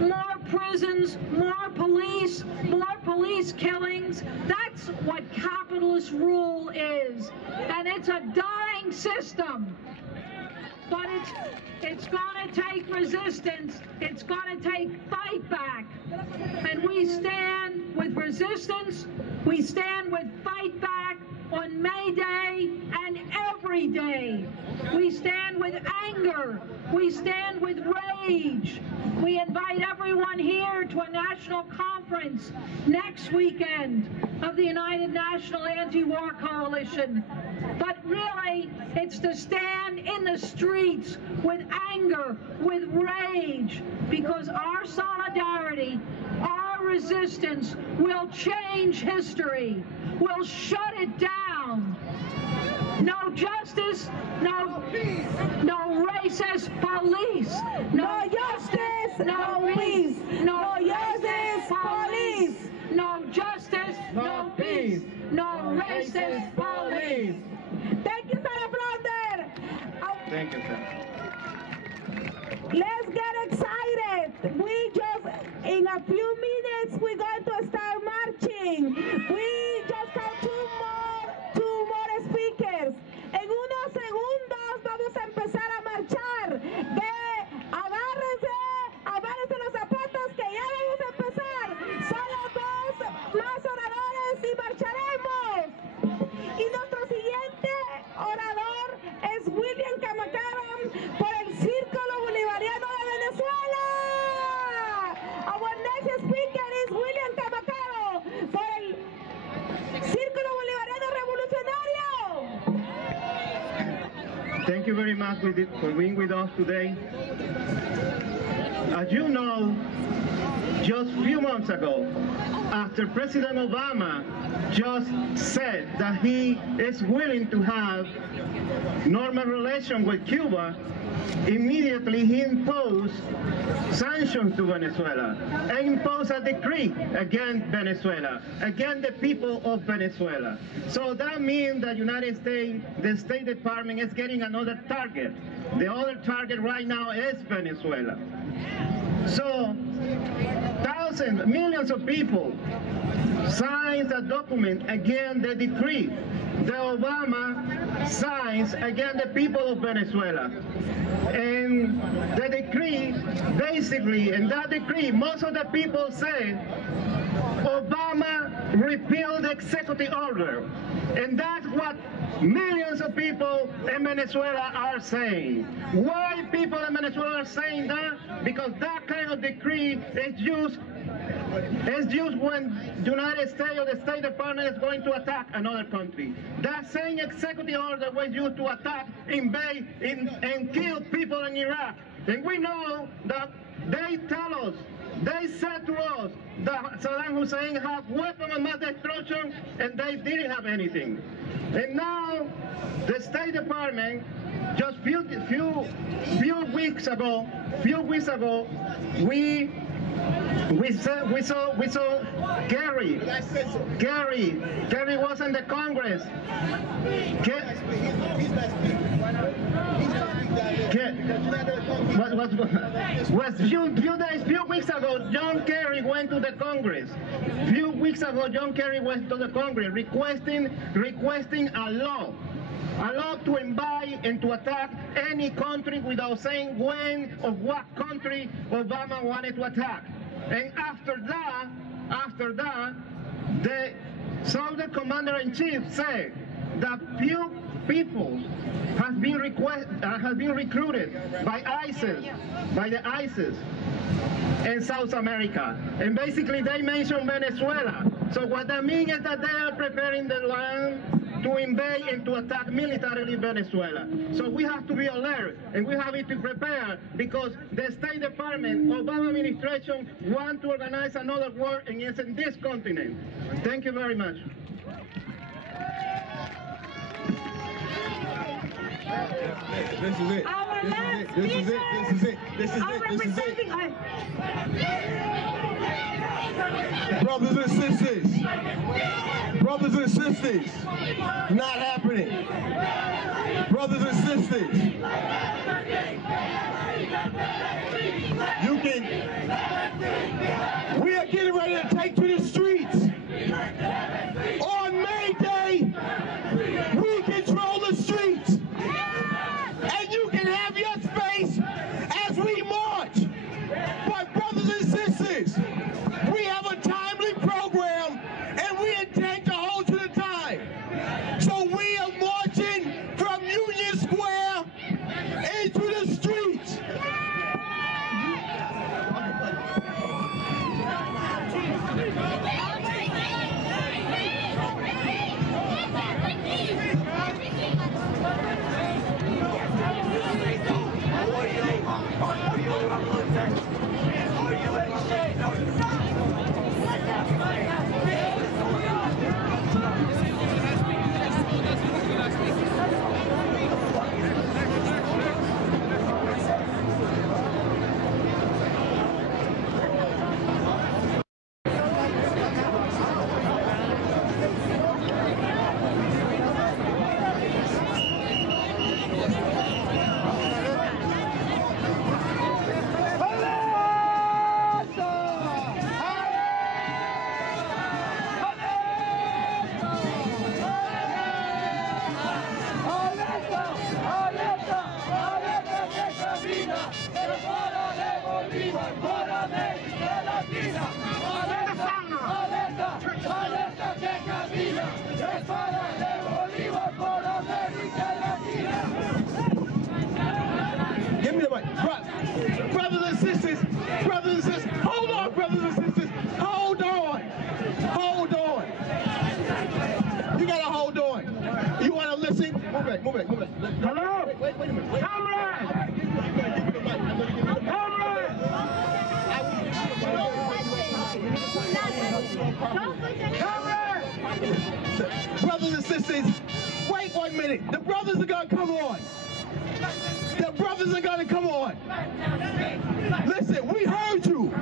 More prisons, more police killings. That's what capitalist rule is. And it's a dying system. But it's going to take resistance. It's going to take fight back. And we stand with resistance. We stand with fight back on May Day and every day. We stand with anger. We stand with rage. We invite everyone here to a national conference next weekend of the United National Anti-War Coalition. But really, it's to stand in the streets with anger, with rage, because our solidarity, our resistance will change history, will shut it down. No justice, no racist police. No justice, no peace. No justice, police. No justice, no peace. No racist police. Thank you, Sarah Flounder. Thank you, sir. Let's get excited. In a few minutes, we're going to start marching. We just have two more speakers. En unos segundos vamos a empezar a marchar. Agárrense los zapatos que ya vamos a empezar. Solo dos más oradores y marcharemos. Y nuestro siguiente orador es William Camacaro por el Círculo Bolivariano de Venezuela. Our next speaker is William Camacaro por el Círculo Bolivariano Revolucionario. Thank you very much for being with us today. As you know, just a few months ago, after President Obama just said that he is willing to have normal relations with Cuba, immediately he imposed sanctions to Venezuela and imposed a decree against Venezuela, against the people of Venezuela. So that means that United States, the State Department is getting another target. The other target right now is Venezuela. So thousands, millions of people signed a document against the decree that Obama signs against the people of Venezuela. And the decree, basically, in that decree, most of the people say Obama repealed the executive order. And that's what millions of people in Venezuela are saying. Why people in Venezuela are saying that? Because that kind of decree is used when the United States or the State Department is going to attack another country. That same executive order was used to attack, invade, and kill people in Iraq. And we know that they tell us They said to us that Saddam Hussein had weapons of mass destruction, and they didn't have anything. And now, the State Department, just few weeks ago, we saw Gary. Gary was in the Congress. Few weeks ago, John Kerry went to the Congress. Few weeks ago, John Kerry went to the Congress requesting a law to invade and to attack any country without saying when or what country Obama wanted to attack. And after that, the Soldier Commander-in-Chief said that few people has been recruited by the ISIS in South America. And basically they mentioned Venezuela. So what that means is that they are preparing the land to invade and to attack militarily Venezuela. So we have to be alert and we have to prepare because the State Department, Obama administration want to organize another war and it's in this continent. Thank you very much. This is it. This is it. Brothers and sisters, not happening. Brothers and sisters, we are getting ready to take to the streets. On May Day, we control the streets. And you can have your space as we march. But brothers and sisters, we have a timely program and we intend to hold to the time. So we are marching from Union Square into the streets. Give me the mic. Brothers and sisters, hold on, brothers and sisters, hold on. You gotta hold on. You wanna listen? Move it. Hello? Wait a minute. Comrade! Brothers and sisters, wait 1 minute. The brothers are gonna come on. Listen, we heard you.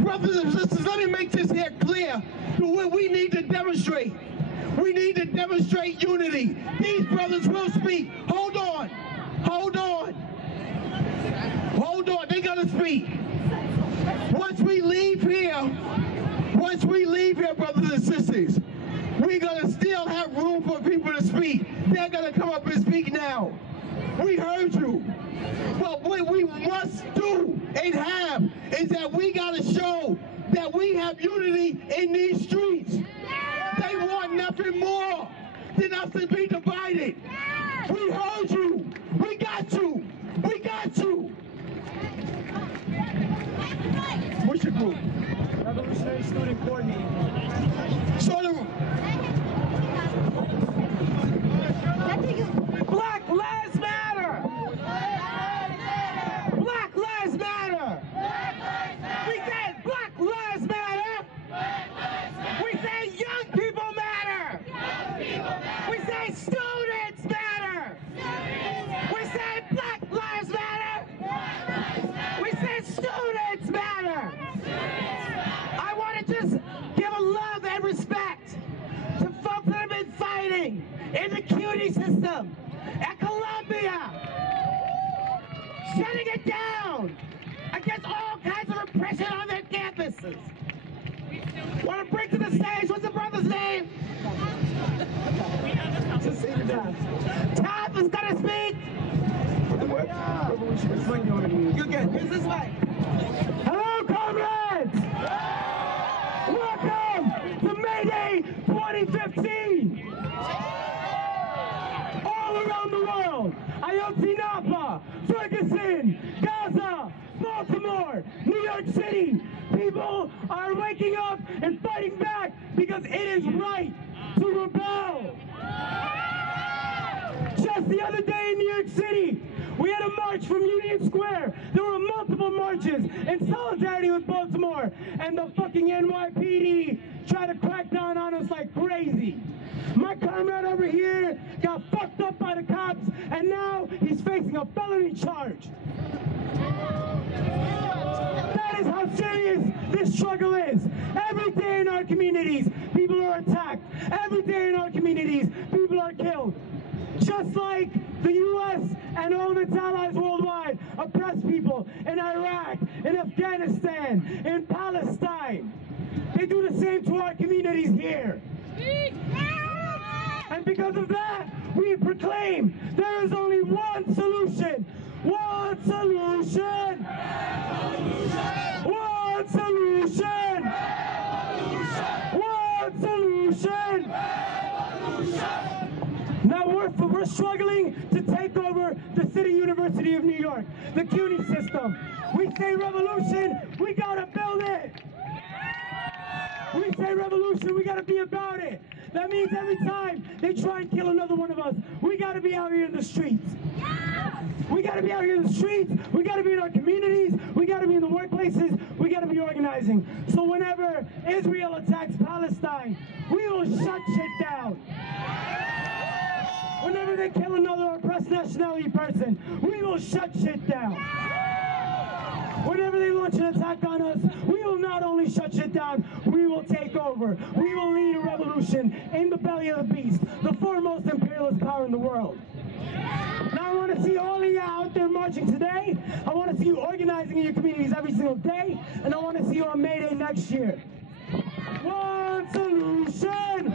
Brothers and sisters, let me make this here clear to what we need to demonstrate. We need to demonstrate unity. These brothers will speak. Hold on. They gotta speak. Once we leave here, brothers and sisters, we're gonna still have room for people to speak. They're gonna come up and speak now. We heard you. But what we must do and have is that we gotta show that we have unity in these streets. They want nothing more than us to be divided. We heard you. We got you. What's your group? Revolutionary Student Coordinating. Black Lives Matter! Black Lives Matter! We say students matter. We say Black Lives Matter. We say students matter. I want to just give a love and respect to folks that have been fighting in the CUNY system at Columbia, shutting it down against all kinds of repression on their campuses. Want to bring to the stage, what's the brother's name? Top is gonna speak. You get, here's this mic. Hello, comrades! Welcome to May Day 2015! All around the world, AYOTZINAPA, Ferguson, Gaza, Baltimore, New York City, people are waking up and fighting back because it is right to rebel. Just the other day in New York City, we had a march from Union Square. There were multiple marches in solidarity with Baltimore, and the fucking NYPD tried to crack down on us like crazy. My comrade over here got fucked up by the cops, and now he's facing a felony charge. That is how serious this struggle is. Every day in our communities, people are attacked. Every day in our communities, people are killed. Just like the U.S. and all of its allies worldwide oppress people in Iraq, in Afghanistan, in Palestine. They do the same to our communities here. And because of that, we proclaim there is only one solution. One solution! One solution! One solution! Now we're struggling to take over the City University of New York, the CUNY system. We say revolution, we gotta build it. We say revolution, we gotta be about it. That means every time they try and kill another one of us, we gotta be out here in the streets. We gotta be out here in the streets, we gotta be in our communities, we gotta be in the workplaces, we gotta be organizing. So whenever Israel attacks Palestine, we will shut shit down. Whenever they kill another oppressed nationality person, we will shut shit down. Whenever they launch an attack on us, we will not only shut shit down, we will take over. We will lead a revolution in the belly of the beast, the foremost imperialist power in the world. Now I want to see all of you out there marching today. I want to see you organizing in your communities every single day, and I want to see you on May Day next year. One solution!